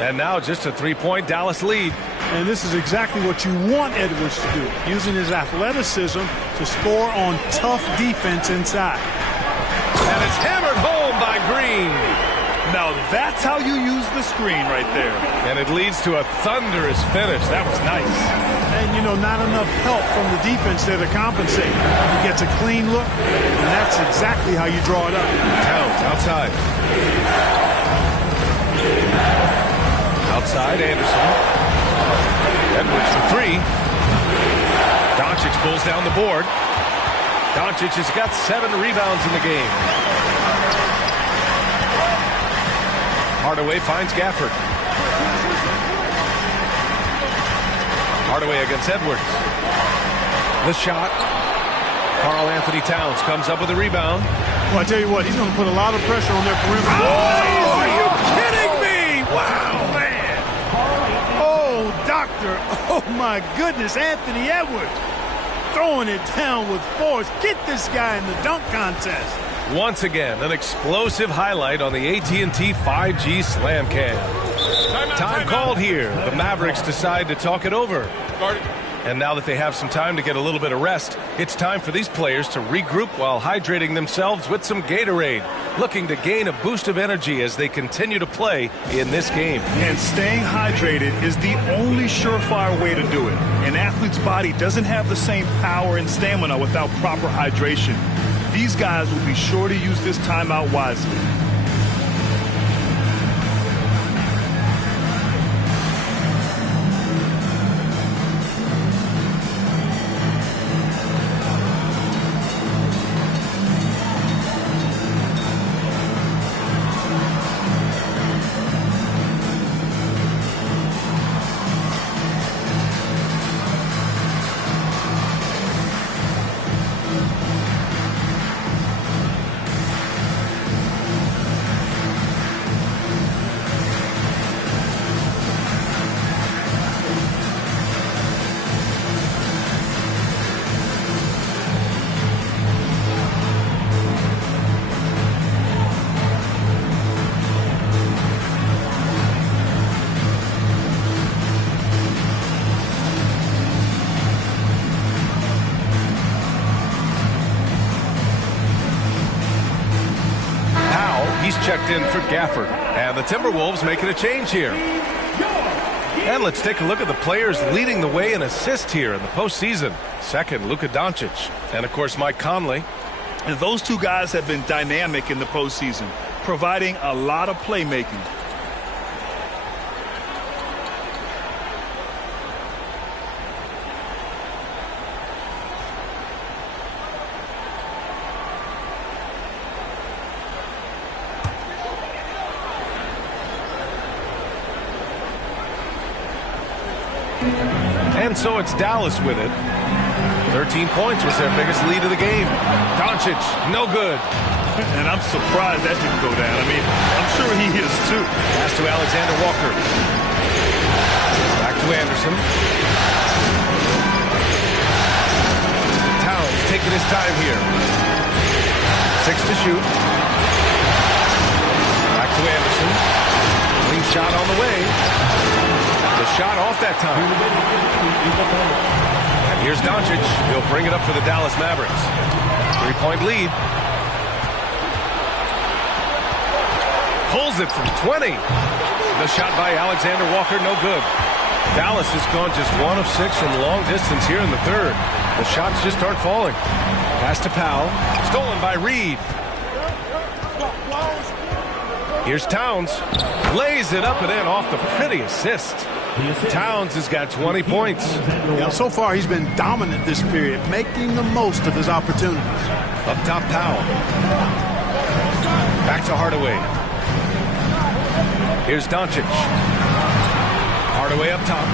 And now just a 3-point Dallas lead. And this is exactly what you want Edwards to do, using his athleticism to score on tough defense inside. And it's hammered home by Green. Now That's how you use the screen right there. And it leads to a thunderous finish. That was nice. And, you know, not enough help from the defense there to compensate. He gets a clean look, and that's exactly how you draw it up. Towns outside. Outside, Anderson. Edwards for three. Doncic pulls down the board. Doncic has got 7 rebounds in the game. Hardaway finds Gafford. Hardaway against Edwards. The shot. Karl Anthony Towns comes up with a rebound. Well, I tell you what, he's going to put a lot of pressure on their perimeter. Oh, are you kidding me? Wow, man. Oh, doctor. Oh, my goodness. Anthony Edwards throwing it down with force. Get this guy in the dunk contest. Once again, an explosive highlight on the AT&T 5G Slam Cam. Time called here. The Mavericks decide to talk it over. And now that they have some time to get a little bit of rest, it's time for these players to regroup while hydrating themselves with some Gatorade, looking to gain a boost of energy as they continue to play in this game. And staying hydrated is the only surefire way to do it. An athlete's body doesn't have the same power and stamina without proper hydration. These guys will be sure to use this timeout wisely. Checked in for Gafford. And the Timberwolves making a change here. And let's take a look at the players leading the way in assists here in the postseason. Second, Luka Doncic. And, of course, Mike Conley. And those two guys have been dynamic in the postseason, providing a lot of playmaking. And so it's Dallas with it. 13 points was their biggest lead of the game. Doncic, no good. And I'm surprised that didn't go down. I mean, I'm sure he is too. Pass to Alexander Walker. Back to Anderson. Towns taking his time here. 6 to shoot. Back to Anderson. Clean shot on the way. The shot off that time. And here's Doncic. He'll bring it up for the Dallas Mavericks. 3-point lead. Pulls it from 20. The shot by Alexander Walker, no good. Dallas has gone just 1 of 6 from long distance here in the third. The shots just aren't falling. Pass to Powell. Stolen by Reed. Here's Towns. Lays it up and in off the pretty assist. Towns has got 20 points. Yeah, so far he's been dominant this period, making the most of his opportunities. Up top, Powell. Back to Hardaway. Here's Doncic. Hardaway up top.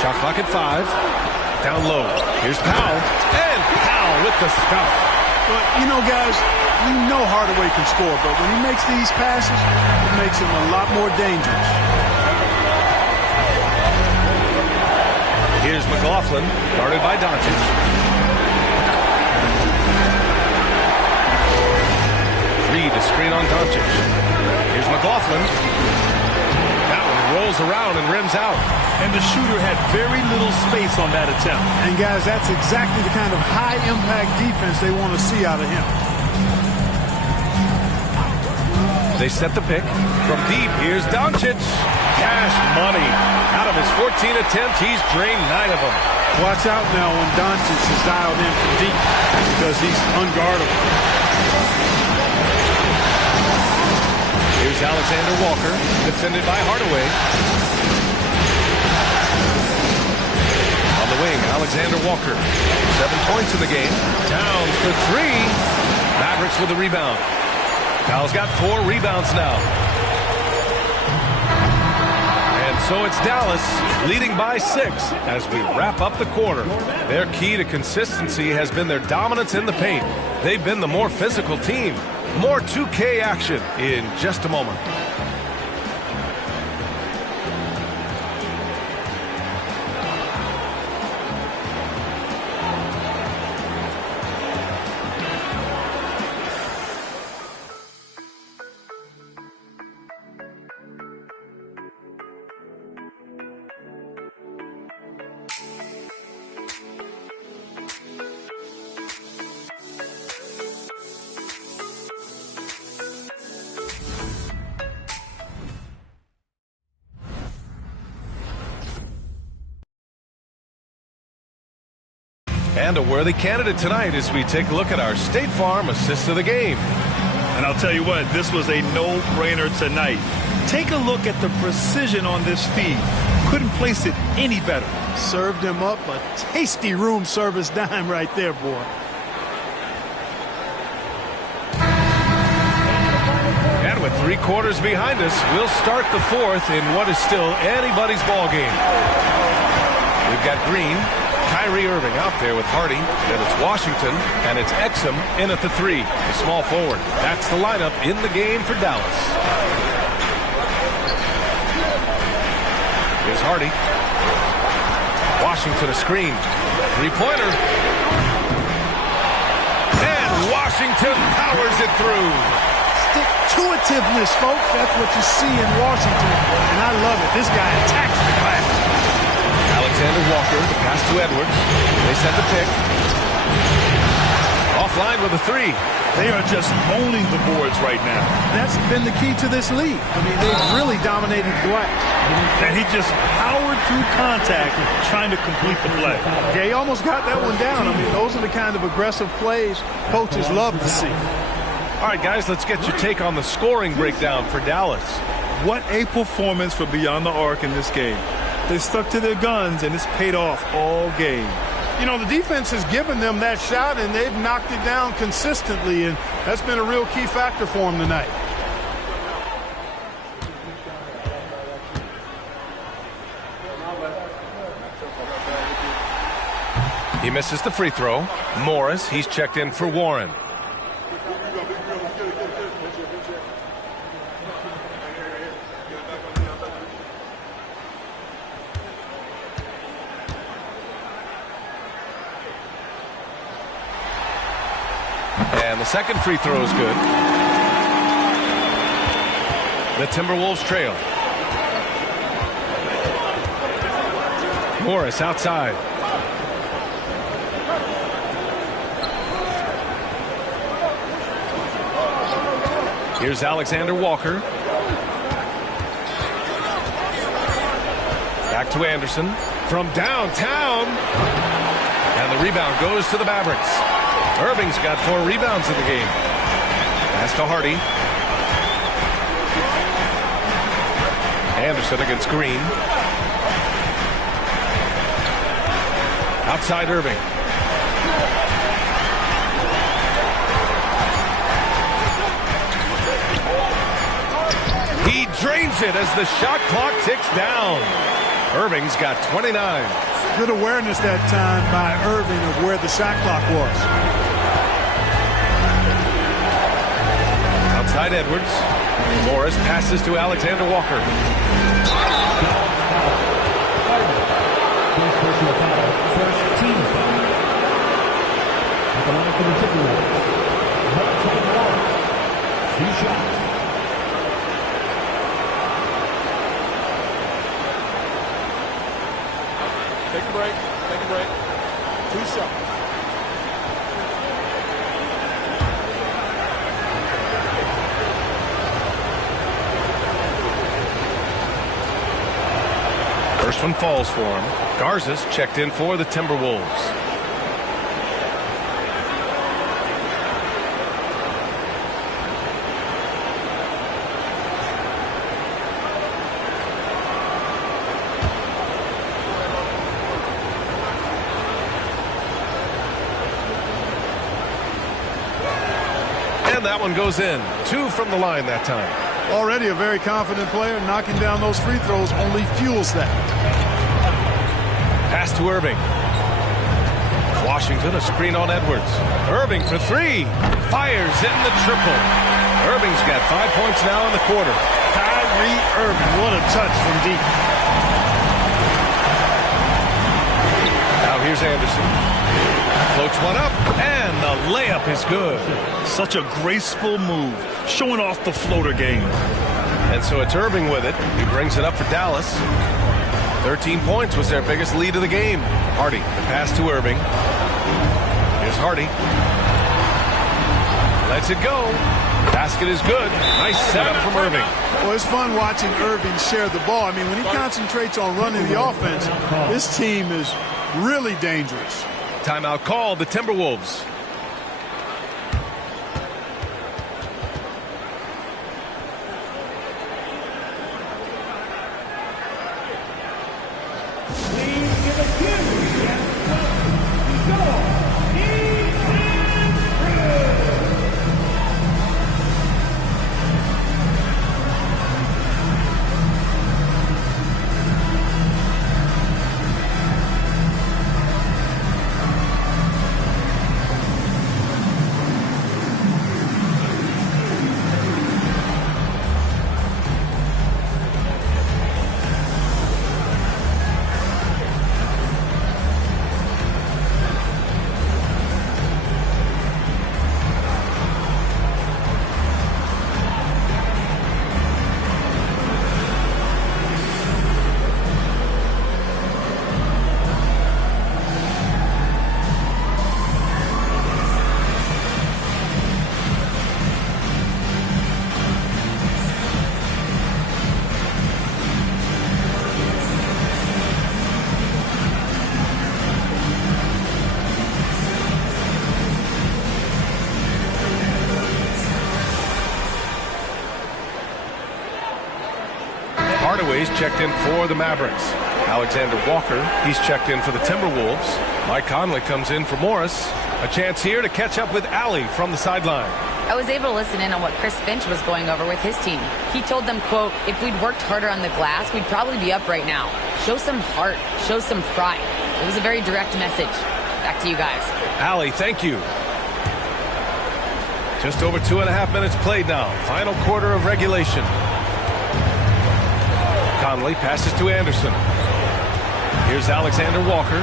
Shot clock at 5. Down low. Here's Powell. And Powell with the stuff. But, you know, guys, you know Hardaway can score, but when he makes these passes, it makes him a lot more dangerous. Here's McLaughlin, guarded by Doncic. Reed, a screen on Doncic. Here's McLaughlin. That one rolls around and rims out. And the shooter had very little space on that attempt. And, guys, that's exactly the kind of high-impact defense they want to see out of him. They set the pick. From deep, here's Doncic. Cash money. Out of his 14 attempts, he's drained 9 of them. Watch out now when Doncic is dialed in from deep because he's unguardable. Here's Alexander Walker, defended by Hardaway. On the wing, Alexander Walker. 7 points in the game. Towns for 3. Mavericks with a rebound. Kyle's got 4 rebounds now. And so it's Dallas leading by 6 as we wrap up the quarter. Their key to consistency has been their dominance in the paint. They've been the more physical team. More 2K action in just a moment. And a worthy candidate tonight as we take a look at our State Farm assist of the game. And I'll tell you what, this was a no-brainer tonight. Take a look at the precision on this feed. Couldn't place it any better. Served him up a tasty room service dime right there, boy. And with 3 quarters behind us, we'll start the 4th in what is still anybody's ball game. We've got Green, Kyrie Irving out there with Hardy. Then it's Washington, and it's Exum in at the 3, the small forward. That's the lineup in the game for Dallas. Here's Hardy. Washington a screen. 3-pointer. And Washington powers it through. Stick-to-itiveness, folks. That's what you see in Washington, and I love it. This guy attacks the glass. Alexander Walker, the pass to Edwards. They set the pick. Offline with a 3. They are just owning the boards right now. That's been the key to this league. I mean, they've really dominated the glass. And he just powered through contact trying to complete the play. Yeah, he almost got that one down. I mean, those are the kind of aggressive plays coaches love to see. All right, guys, let's get your take on the scoring breakdown for Dallas. What a performance for Beyond the Arc in this game. They stuck to their guns, and it's paid off all game. You know, the defense has given them that shot, and they've knocked it down consistently, and that's been a real key factor for them tonight. He misses the free throw. Morris, he's checked in for Warren. And the second free throw is good. The Timberwolves trail. Morris outside. Here's Alexander Walker. Back to Anderson. From downtown. And the rebound goes to the Mavericks. Irving's got 4 rebounds in the game. Pass to Hardy. Anderson against Green. Outside Irving. He drains it as the shot clock ticks down. Irving's got 29. Good awareness that time by Irving of where the shot clock was. Outside Edwards. Morris passes to Alexander Walker. First team foul. At the line for the Timberwolves. 2 shots. Take a break. Take a break. 2 shots. First one falls for him. Garza's checked in for the Timberwolves. And that one goes in. 2 from the line that time. Already a very confident player. Knocking down those free throws only fuels that. Pass to Irving. Washington, a screen on Edwards. Irving for 3. Fires in the triple. Irving's got 5 points now in the quarter. Kyrie Irving, what a touch from deep. Now here's Anderson. Floats one up, and the layup is good. Such a graceful move, showing off the floater game. And so it's Irving with it. He brings it up for Dallas. 13 points was their biggest lead of the game. Hardy, the pass to Irving. Here's Hardy. Lets it go. Basket is good. Nice setup from Irving. Well, it's fun watching Irving share the ball. I mean, when he concentrates on running the offense, this team is really dangerous. Timeout called, the Timberwolves. Hardaway's checked in for the Mavericks. Alexander Walker, he's checked in for the Timberwolves. Mike Conley comes in for Morris. A chance here to catch up with Allie from the sideline. I was able to listen in on what Chris Finch was going over with his team. He told them, quote, if we'd worked harder on the glass, we'd probably be up right now. Show some heart. Show some pride. It was a very direct message. Back to you guys. Allie, thank you. Just over 2.5 minutes played now. Final quarter of regulation. Conley passes to Anderson. Here's Alexander Walker.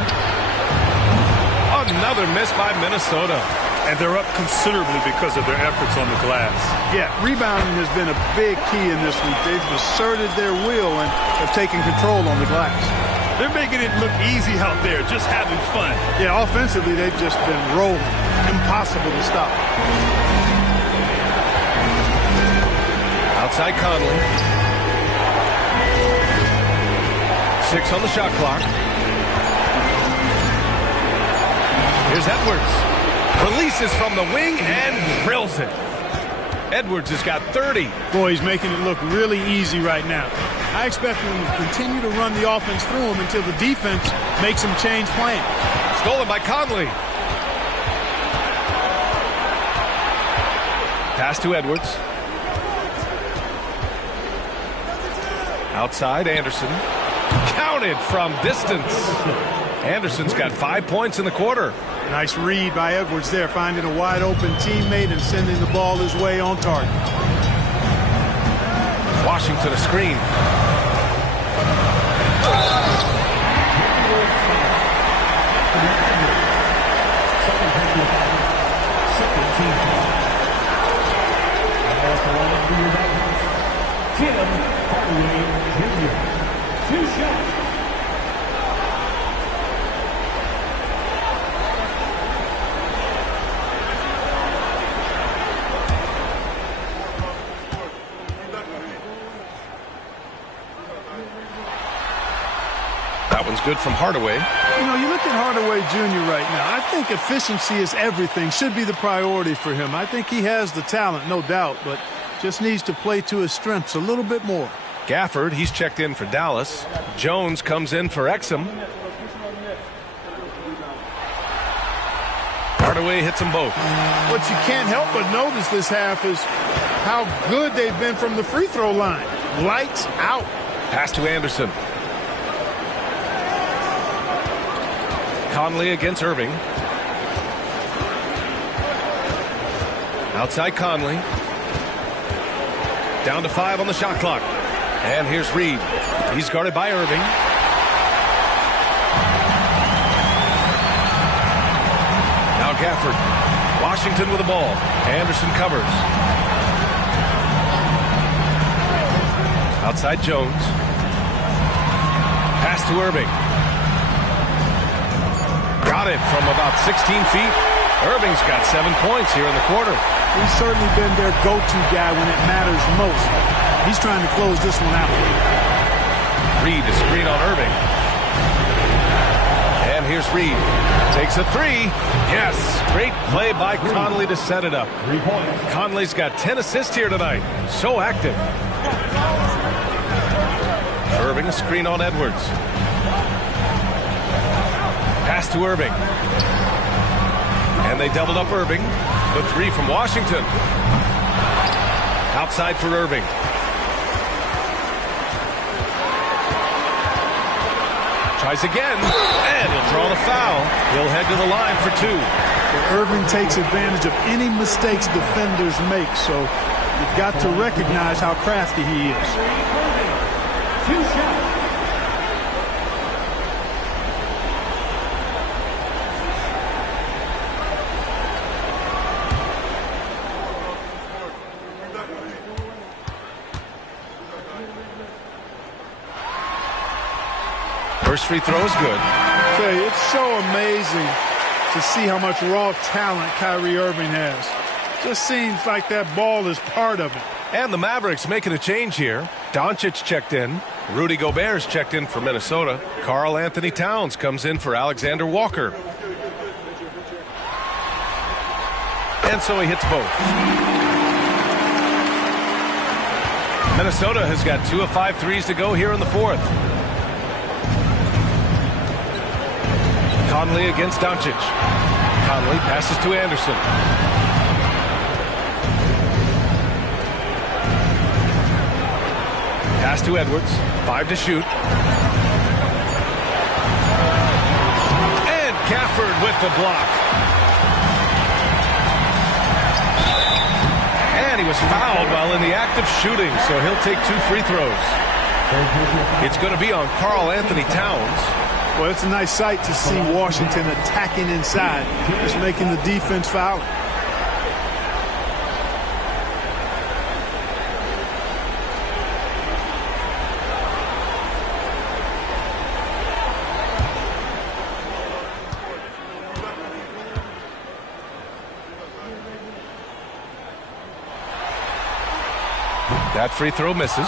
Another miss by Minnesota. And they're up considerably because of their efforts on the glass. Yeah, rebounding has been a big key in this week. They've asserted their will and have taken control on the glass. They're making it look easy out there, just having fun. Yeah, offensively, they've just been rolling. Impossible to stop. Outside Conley. 6 on the shot clock. Here's Edwards. Releases from the wing and drills it. Edwards has got 30. Boy, he's making it look really easy right now. I expect him to continue to run the offense through him until the defense makes him change plans. Stolen by Conley. Pass to Edwards. Outside, Anderson. Counted from distance. Anderson's got 5 points in the quarter. Nice read by Edwards there, finding a wide open teammate and sending the ball his way on target. Washington a screen. Two shots. That one's good from Hardaway. You know, you look at Hardaway Jr. right now. I think efficiency is everything, should be the priority for him. I think he has the talent, no doubt, but just needs to play to his strengths a little bit more. Gafford, he's checked in for Dallas. Jones comes in for Exum. Hardaway hits them both. What you can't help but notice this half is how good they've been from the free throw line. Lights out. Pass to Anderson. Conley against Irving. Outside Conley. Down to 5 on the shot clock. And here's Reed. He's guarded by Irving. Now Gafford. Washington with the ball. Anderson covers. Outside Jones. Pass to Irving. Got it from about 16 feet. Irving's got 7 points here in the quarter. He's certainly been their go-to guy when it matters most. He's trying to close this one out. Reed to screen on Irving. And here's Reed. Takes a 3. Yes. Great play by Conley to set it up. 3 points. Conley's got 10 assists here tonight. So active. Irving a screen on Edwards. Pass to Irving. And they doubled up Irving. The 3 from Washington. Outside for Irving. Tries again, and he'll draw the foul. He'll head to the line for 2. Well, Irving takes advantage of any mistakes defenders make, so you've got to recognize how crafty he is. 2 shots. First free throw is good. Okay, it's so amazing to see how much raw talent Kyrie Irving has. Just seems like that ball is part of it. And the Mavericks making a change here. Doncic checked in. Rudy Gobert's checked in for Minnesota. Karl Anthony Towns comes in for Alexander Walker. And so he hits both. Minnesota has got 2 of 5 threes to go here in the 4th. Conley against Doncic. Conley passes to Anderson. Pass to Edwards. 5 to shoot. And Gafford with the block. And he was fouled while in the act of shooting, so he'll take 2 free throws. It's going to be on Karl Anthony Towns. Well, it's a nice sight to see Washington attacking inside, just making the defense foul. That free throw misses.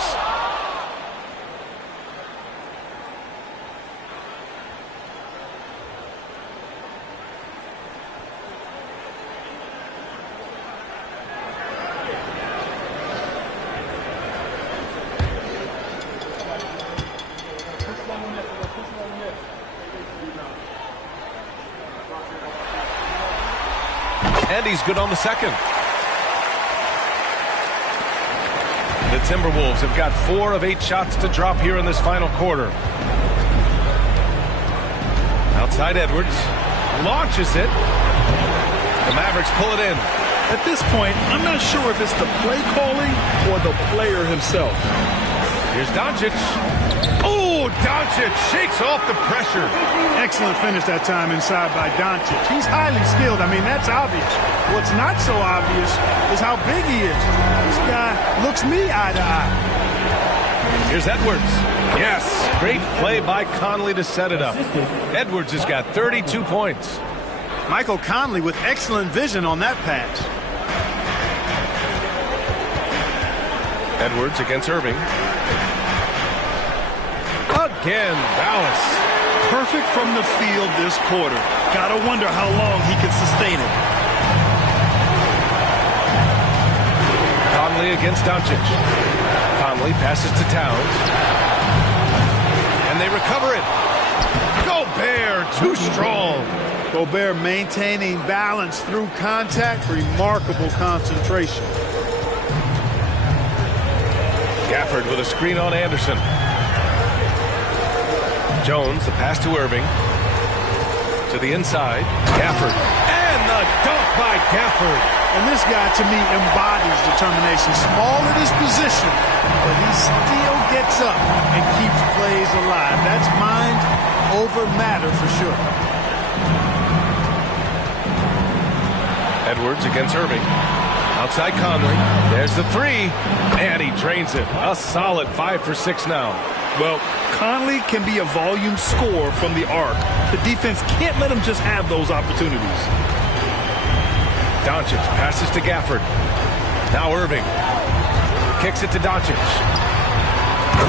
And he's good on the second. The Timberwolves have got 4 of 8 shots to drop here in this final quarter. Outside Edwards. Launches it. The Mavericks pull it in. At this point, I'm not sure if it's the play calling or the player himself. Here's Doncic. Oh, Doncic shakes off the pressure. Excellent finish that time inside by Doncic. He's highly skilled. I mean, that's obvious. What's not so obvious is how big he is. This guy looks me eye to eye. Here's Edwards. Yes, great play by Conley to set it up. Edwards has got 32 points. Michael Conley with excellent vision on that pass. Edwards against Irving. Again, Dallas. perfect from the field this quarter. Gotta wonder how long he can sustain it. Conley against Doncic. Conley passes to Towns. And they recover it. Gobert, too strong. Gobert maintaining balance through contact. Remarkable concentration. Gafford with a screen on Anderson. Jones, the pass to Irving. To the inside. Gafford. And the dunk by Gafford. And this guy, to me, embodies determination. Small at his position, but he still gets up and keeps plays alive. That's mind over matter for sure. Edwards against Irving. Outside Conley. There's the three. And he drains it. A solid 5 for 6 now. Well, Conley can be a volume scorer from the arc. The defense can't let him just have those opportunities. Doncic passes to Gafford. Now Irving. Kicks it to Doncic.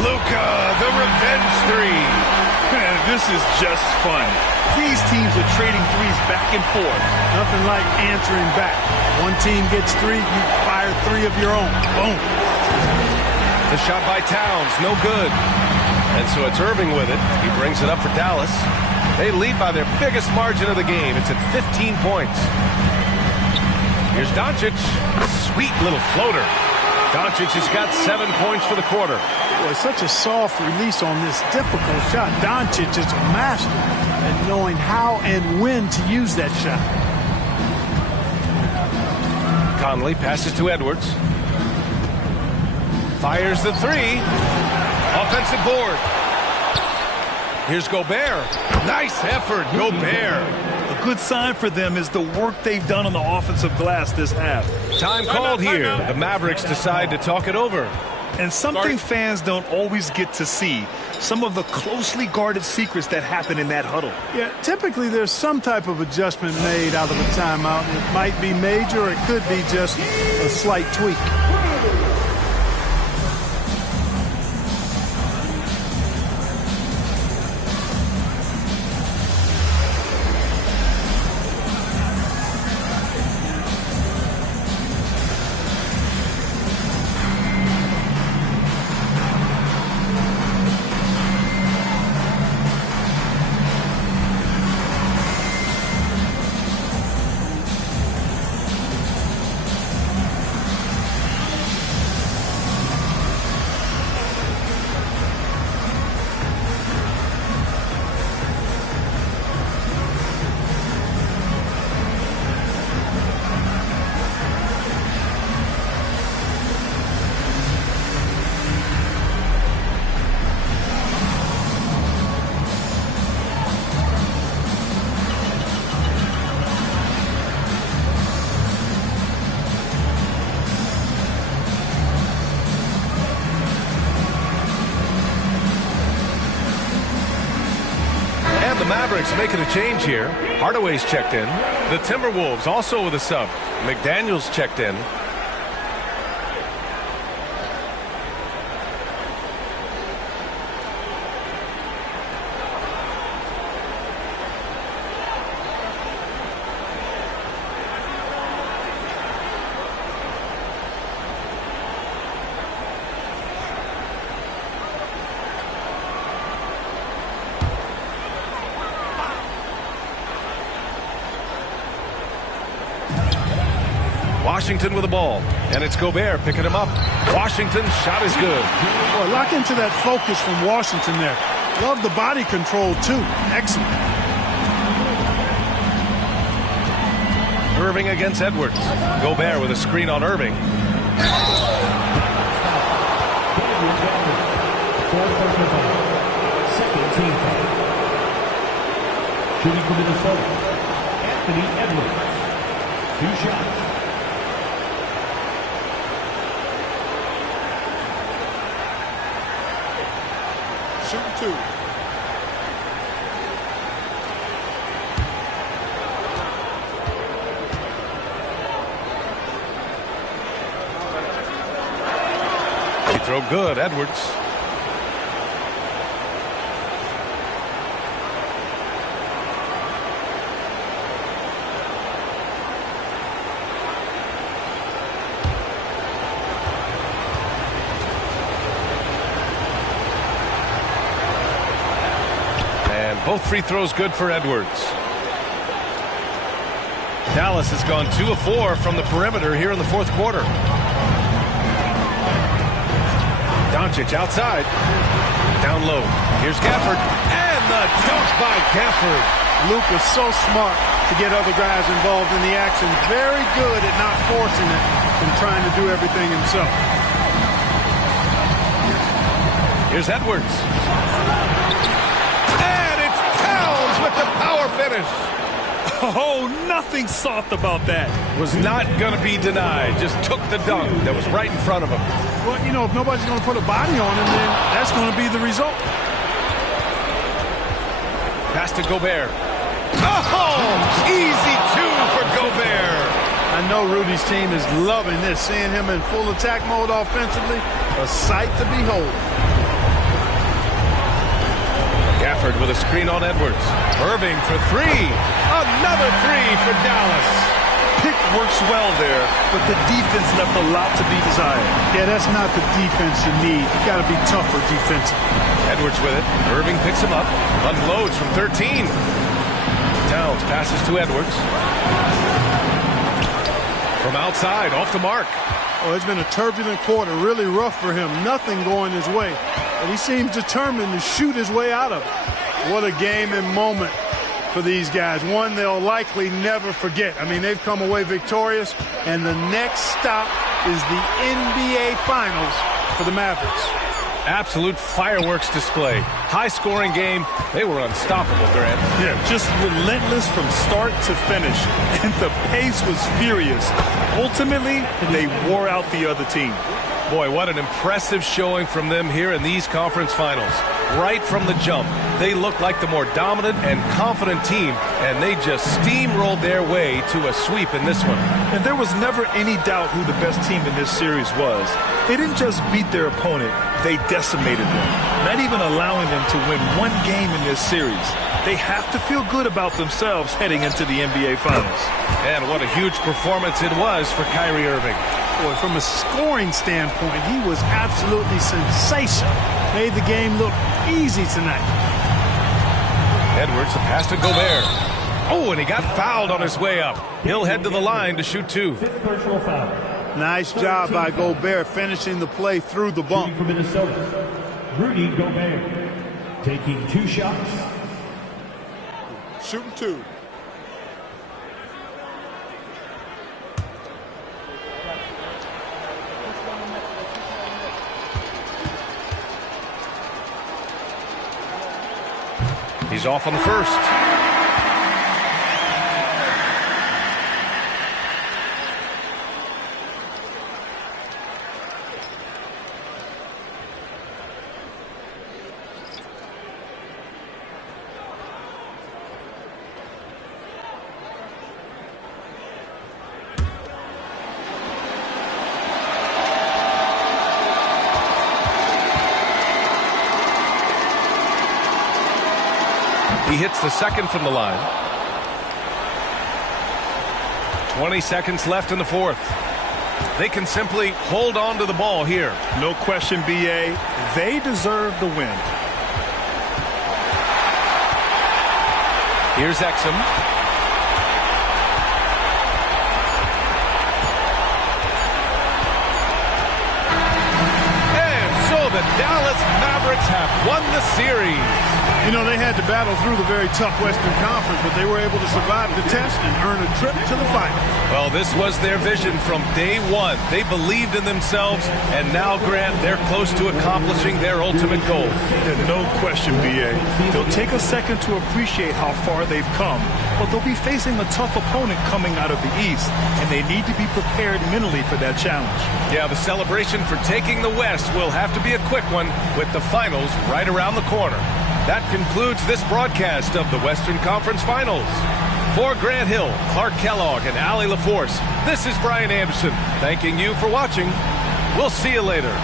Luka, the revenge three. Man, this is just fun. These teams are trading threes back and forth. Nothing like answering back. One team gets 3, you fire 3 of your own. Boom. The shot by Towns, no good. And so it's Irving with it. He brings it up for Dallas. They lead by their biggest margin of the game. It's at 15 points. Here's Doncic. Sweet little floater. Doncic has got 7 points for the quarter. Boy, such a soft release on this difficult shot. Doncic is a master at knowing how and when to use that shot. Conley passes to Edwards. Fires the three. Offensive board. Here's Gobert. Nice effort, Gobert. A good sign for them is the work they've done on the offensive glass this half. Time called here. The Mavericks decide to talk it over. And something fans don't always get to see, some of the closely guarded secrets that happen in that huddle. Yeah, typically there's some type of adjustment made out of a timeout. It might be major, or it could be just a slight tweak. The Mavericks making a change here. Hardaway's checked in. The Timberwolves also with a sub. McDaniels checked in. Washington with the ball, and it's Gobert picking him up. Washington's shot is good. Boy, lock into that focus from Washington there. Love the body control, too. Excellent. Irving against Edwards. Gobert with a screen on Irving. Second team foul. Shooting for Minnesota, Anthony Edwards. 2 shots. Shooting 2. He throw good, Edwards. Both free throws good for Edwards. Dallas has gone 2 of 4 from the perimeter here in the fourth quarter. Doncic outside. Down low. Here's Gafford. And the dunk by Gafford. Luke was so smart to get other guys involved in the action. Very good at not forcing it and trying to do everything himself. Here's Edwards. And it's Towns with the power finish. Oh, nothing soft about that. Was not going to be denied. Just took the dunk that was right in front of him. Well, you know, if nobody's going to put a body on him, then that's going to be the result. Pass to Gobert. Oh, easy 2 for Gobert. I know Rudy's team is loving this, seeing him in full attack mode offensively. A sight to behold. Gafford with a screen on Edwards. Irving for 3. Another 3 for Dallas. Pick works well there, but the defense left a lot to be desired. Yeah, that's not the defense you need. You got to be tougher defensively. Edwards with it. Irving picks him up. Unloads from 13. Towns passes to Edwards. From outside, off the mark. Oh, it's been a turbulent quarter, really rough for him. Nothing going his way. But he seems determined to shoot his way out of it. What a game and moment for these guys. One they'll likely never forget. I mean, they've come away victorious, and the next stop is the NBA Finals for the Mavericks. Absolute fireworks display. High-scoring game. They were unstoppable, Grant. Yeah, just relentless from start to finish. And the pace was furious. Ultimately, they wore out the other team. Boy, what an impressive showing from them here in these conference finals. Right from the jump, they looked like the more dominant and confident team, and they just steamrolled their way to a sweep in this one. And there was never any doubt who the best team in this series was. They didn't just beat their opponent, they decimated them, not even allowing them to win one game in this series. They have to feel good about themselves heading into the NBA Finals. And what a huge performance it was for Kyrie Irving. Boy, from a scoring standpoint, he was absolutely sensational. Made the game look easy tonight. Edwards, a pass to Gobert. Oh, and he got fouled on his way up. He'll head to the line to shoot 2. Personal foul. Nice job by Gobert finishing the play through the bump. For Minnesota, Rudy Gobert taking 2 shots. Shooting 2. He's off on the first. He hits the second from the line. 20 seconds left in the fourth. They can simply hold on to the ball here. No question, B.A. They deserve the win. Here's Exum. And so the Dallas Mavericks have won the series. You know, they had to battle through the very tough Western Conference, but they were able to survive the test and earn a trip to the finals. Well, this was their vision from day one. They believed in themselves, and now, Grant, they're close to accomplishing their ultimate goal. Yeah, no question, B.A. They'll take a second to appreciate how far they've come, but they'll be facing a tough opponent coming out of the East, and they need to be prepared mentally for that challenge. Yeah, the celebration for taking the West will have to be a quick one with the finals right around the corner. That concludes this broadcast of the Western Conference Finals. For Grant Hill, Clark Kellogg, and Allie LaForce, this is Brian Anderson, thanking you for watching. We'll see you later.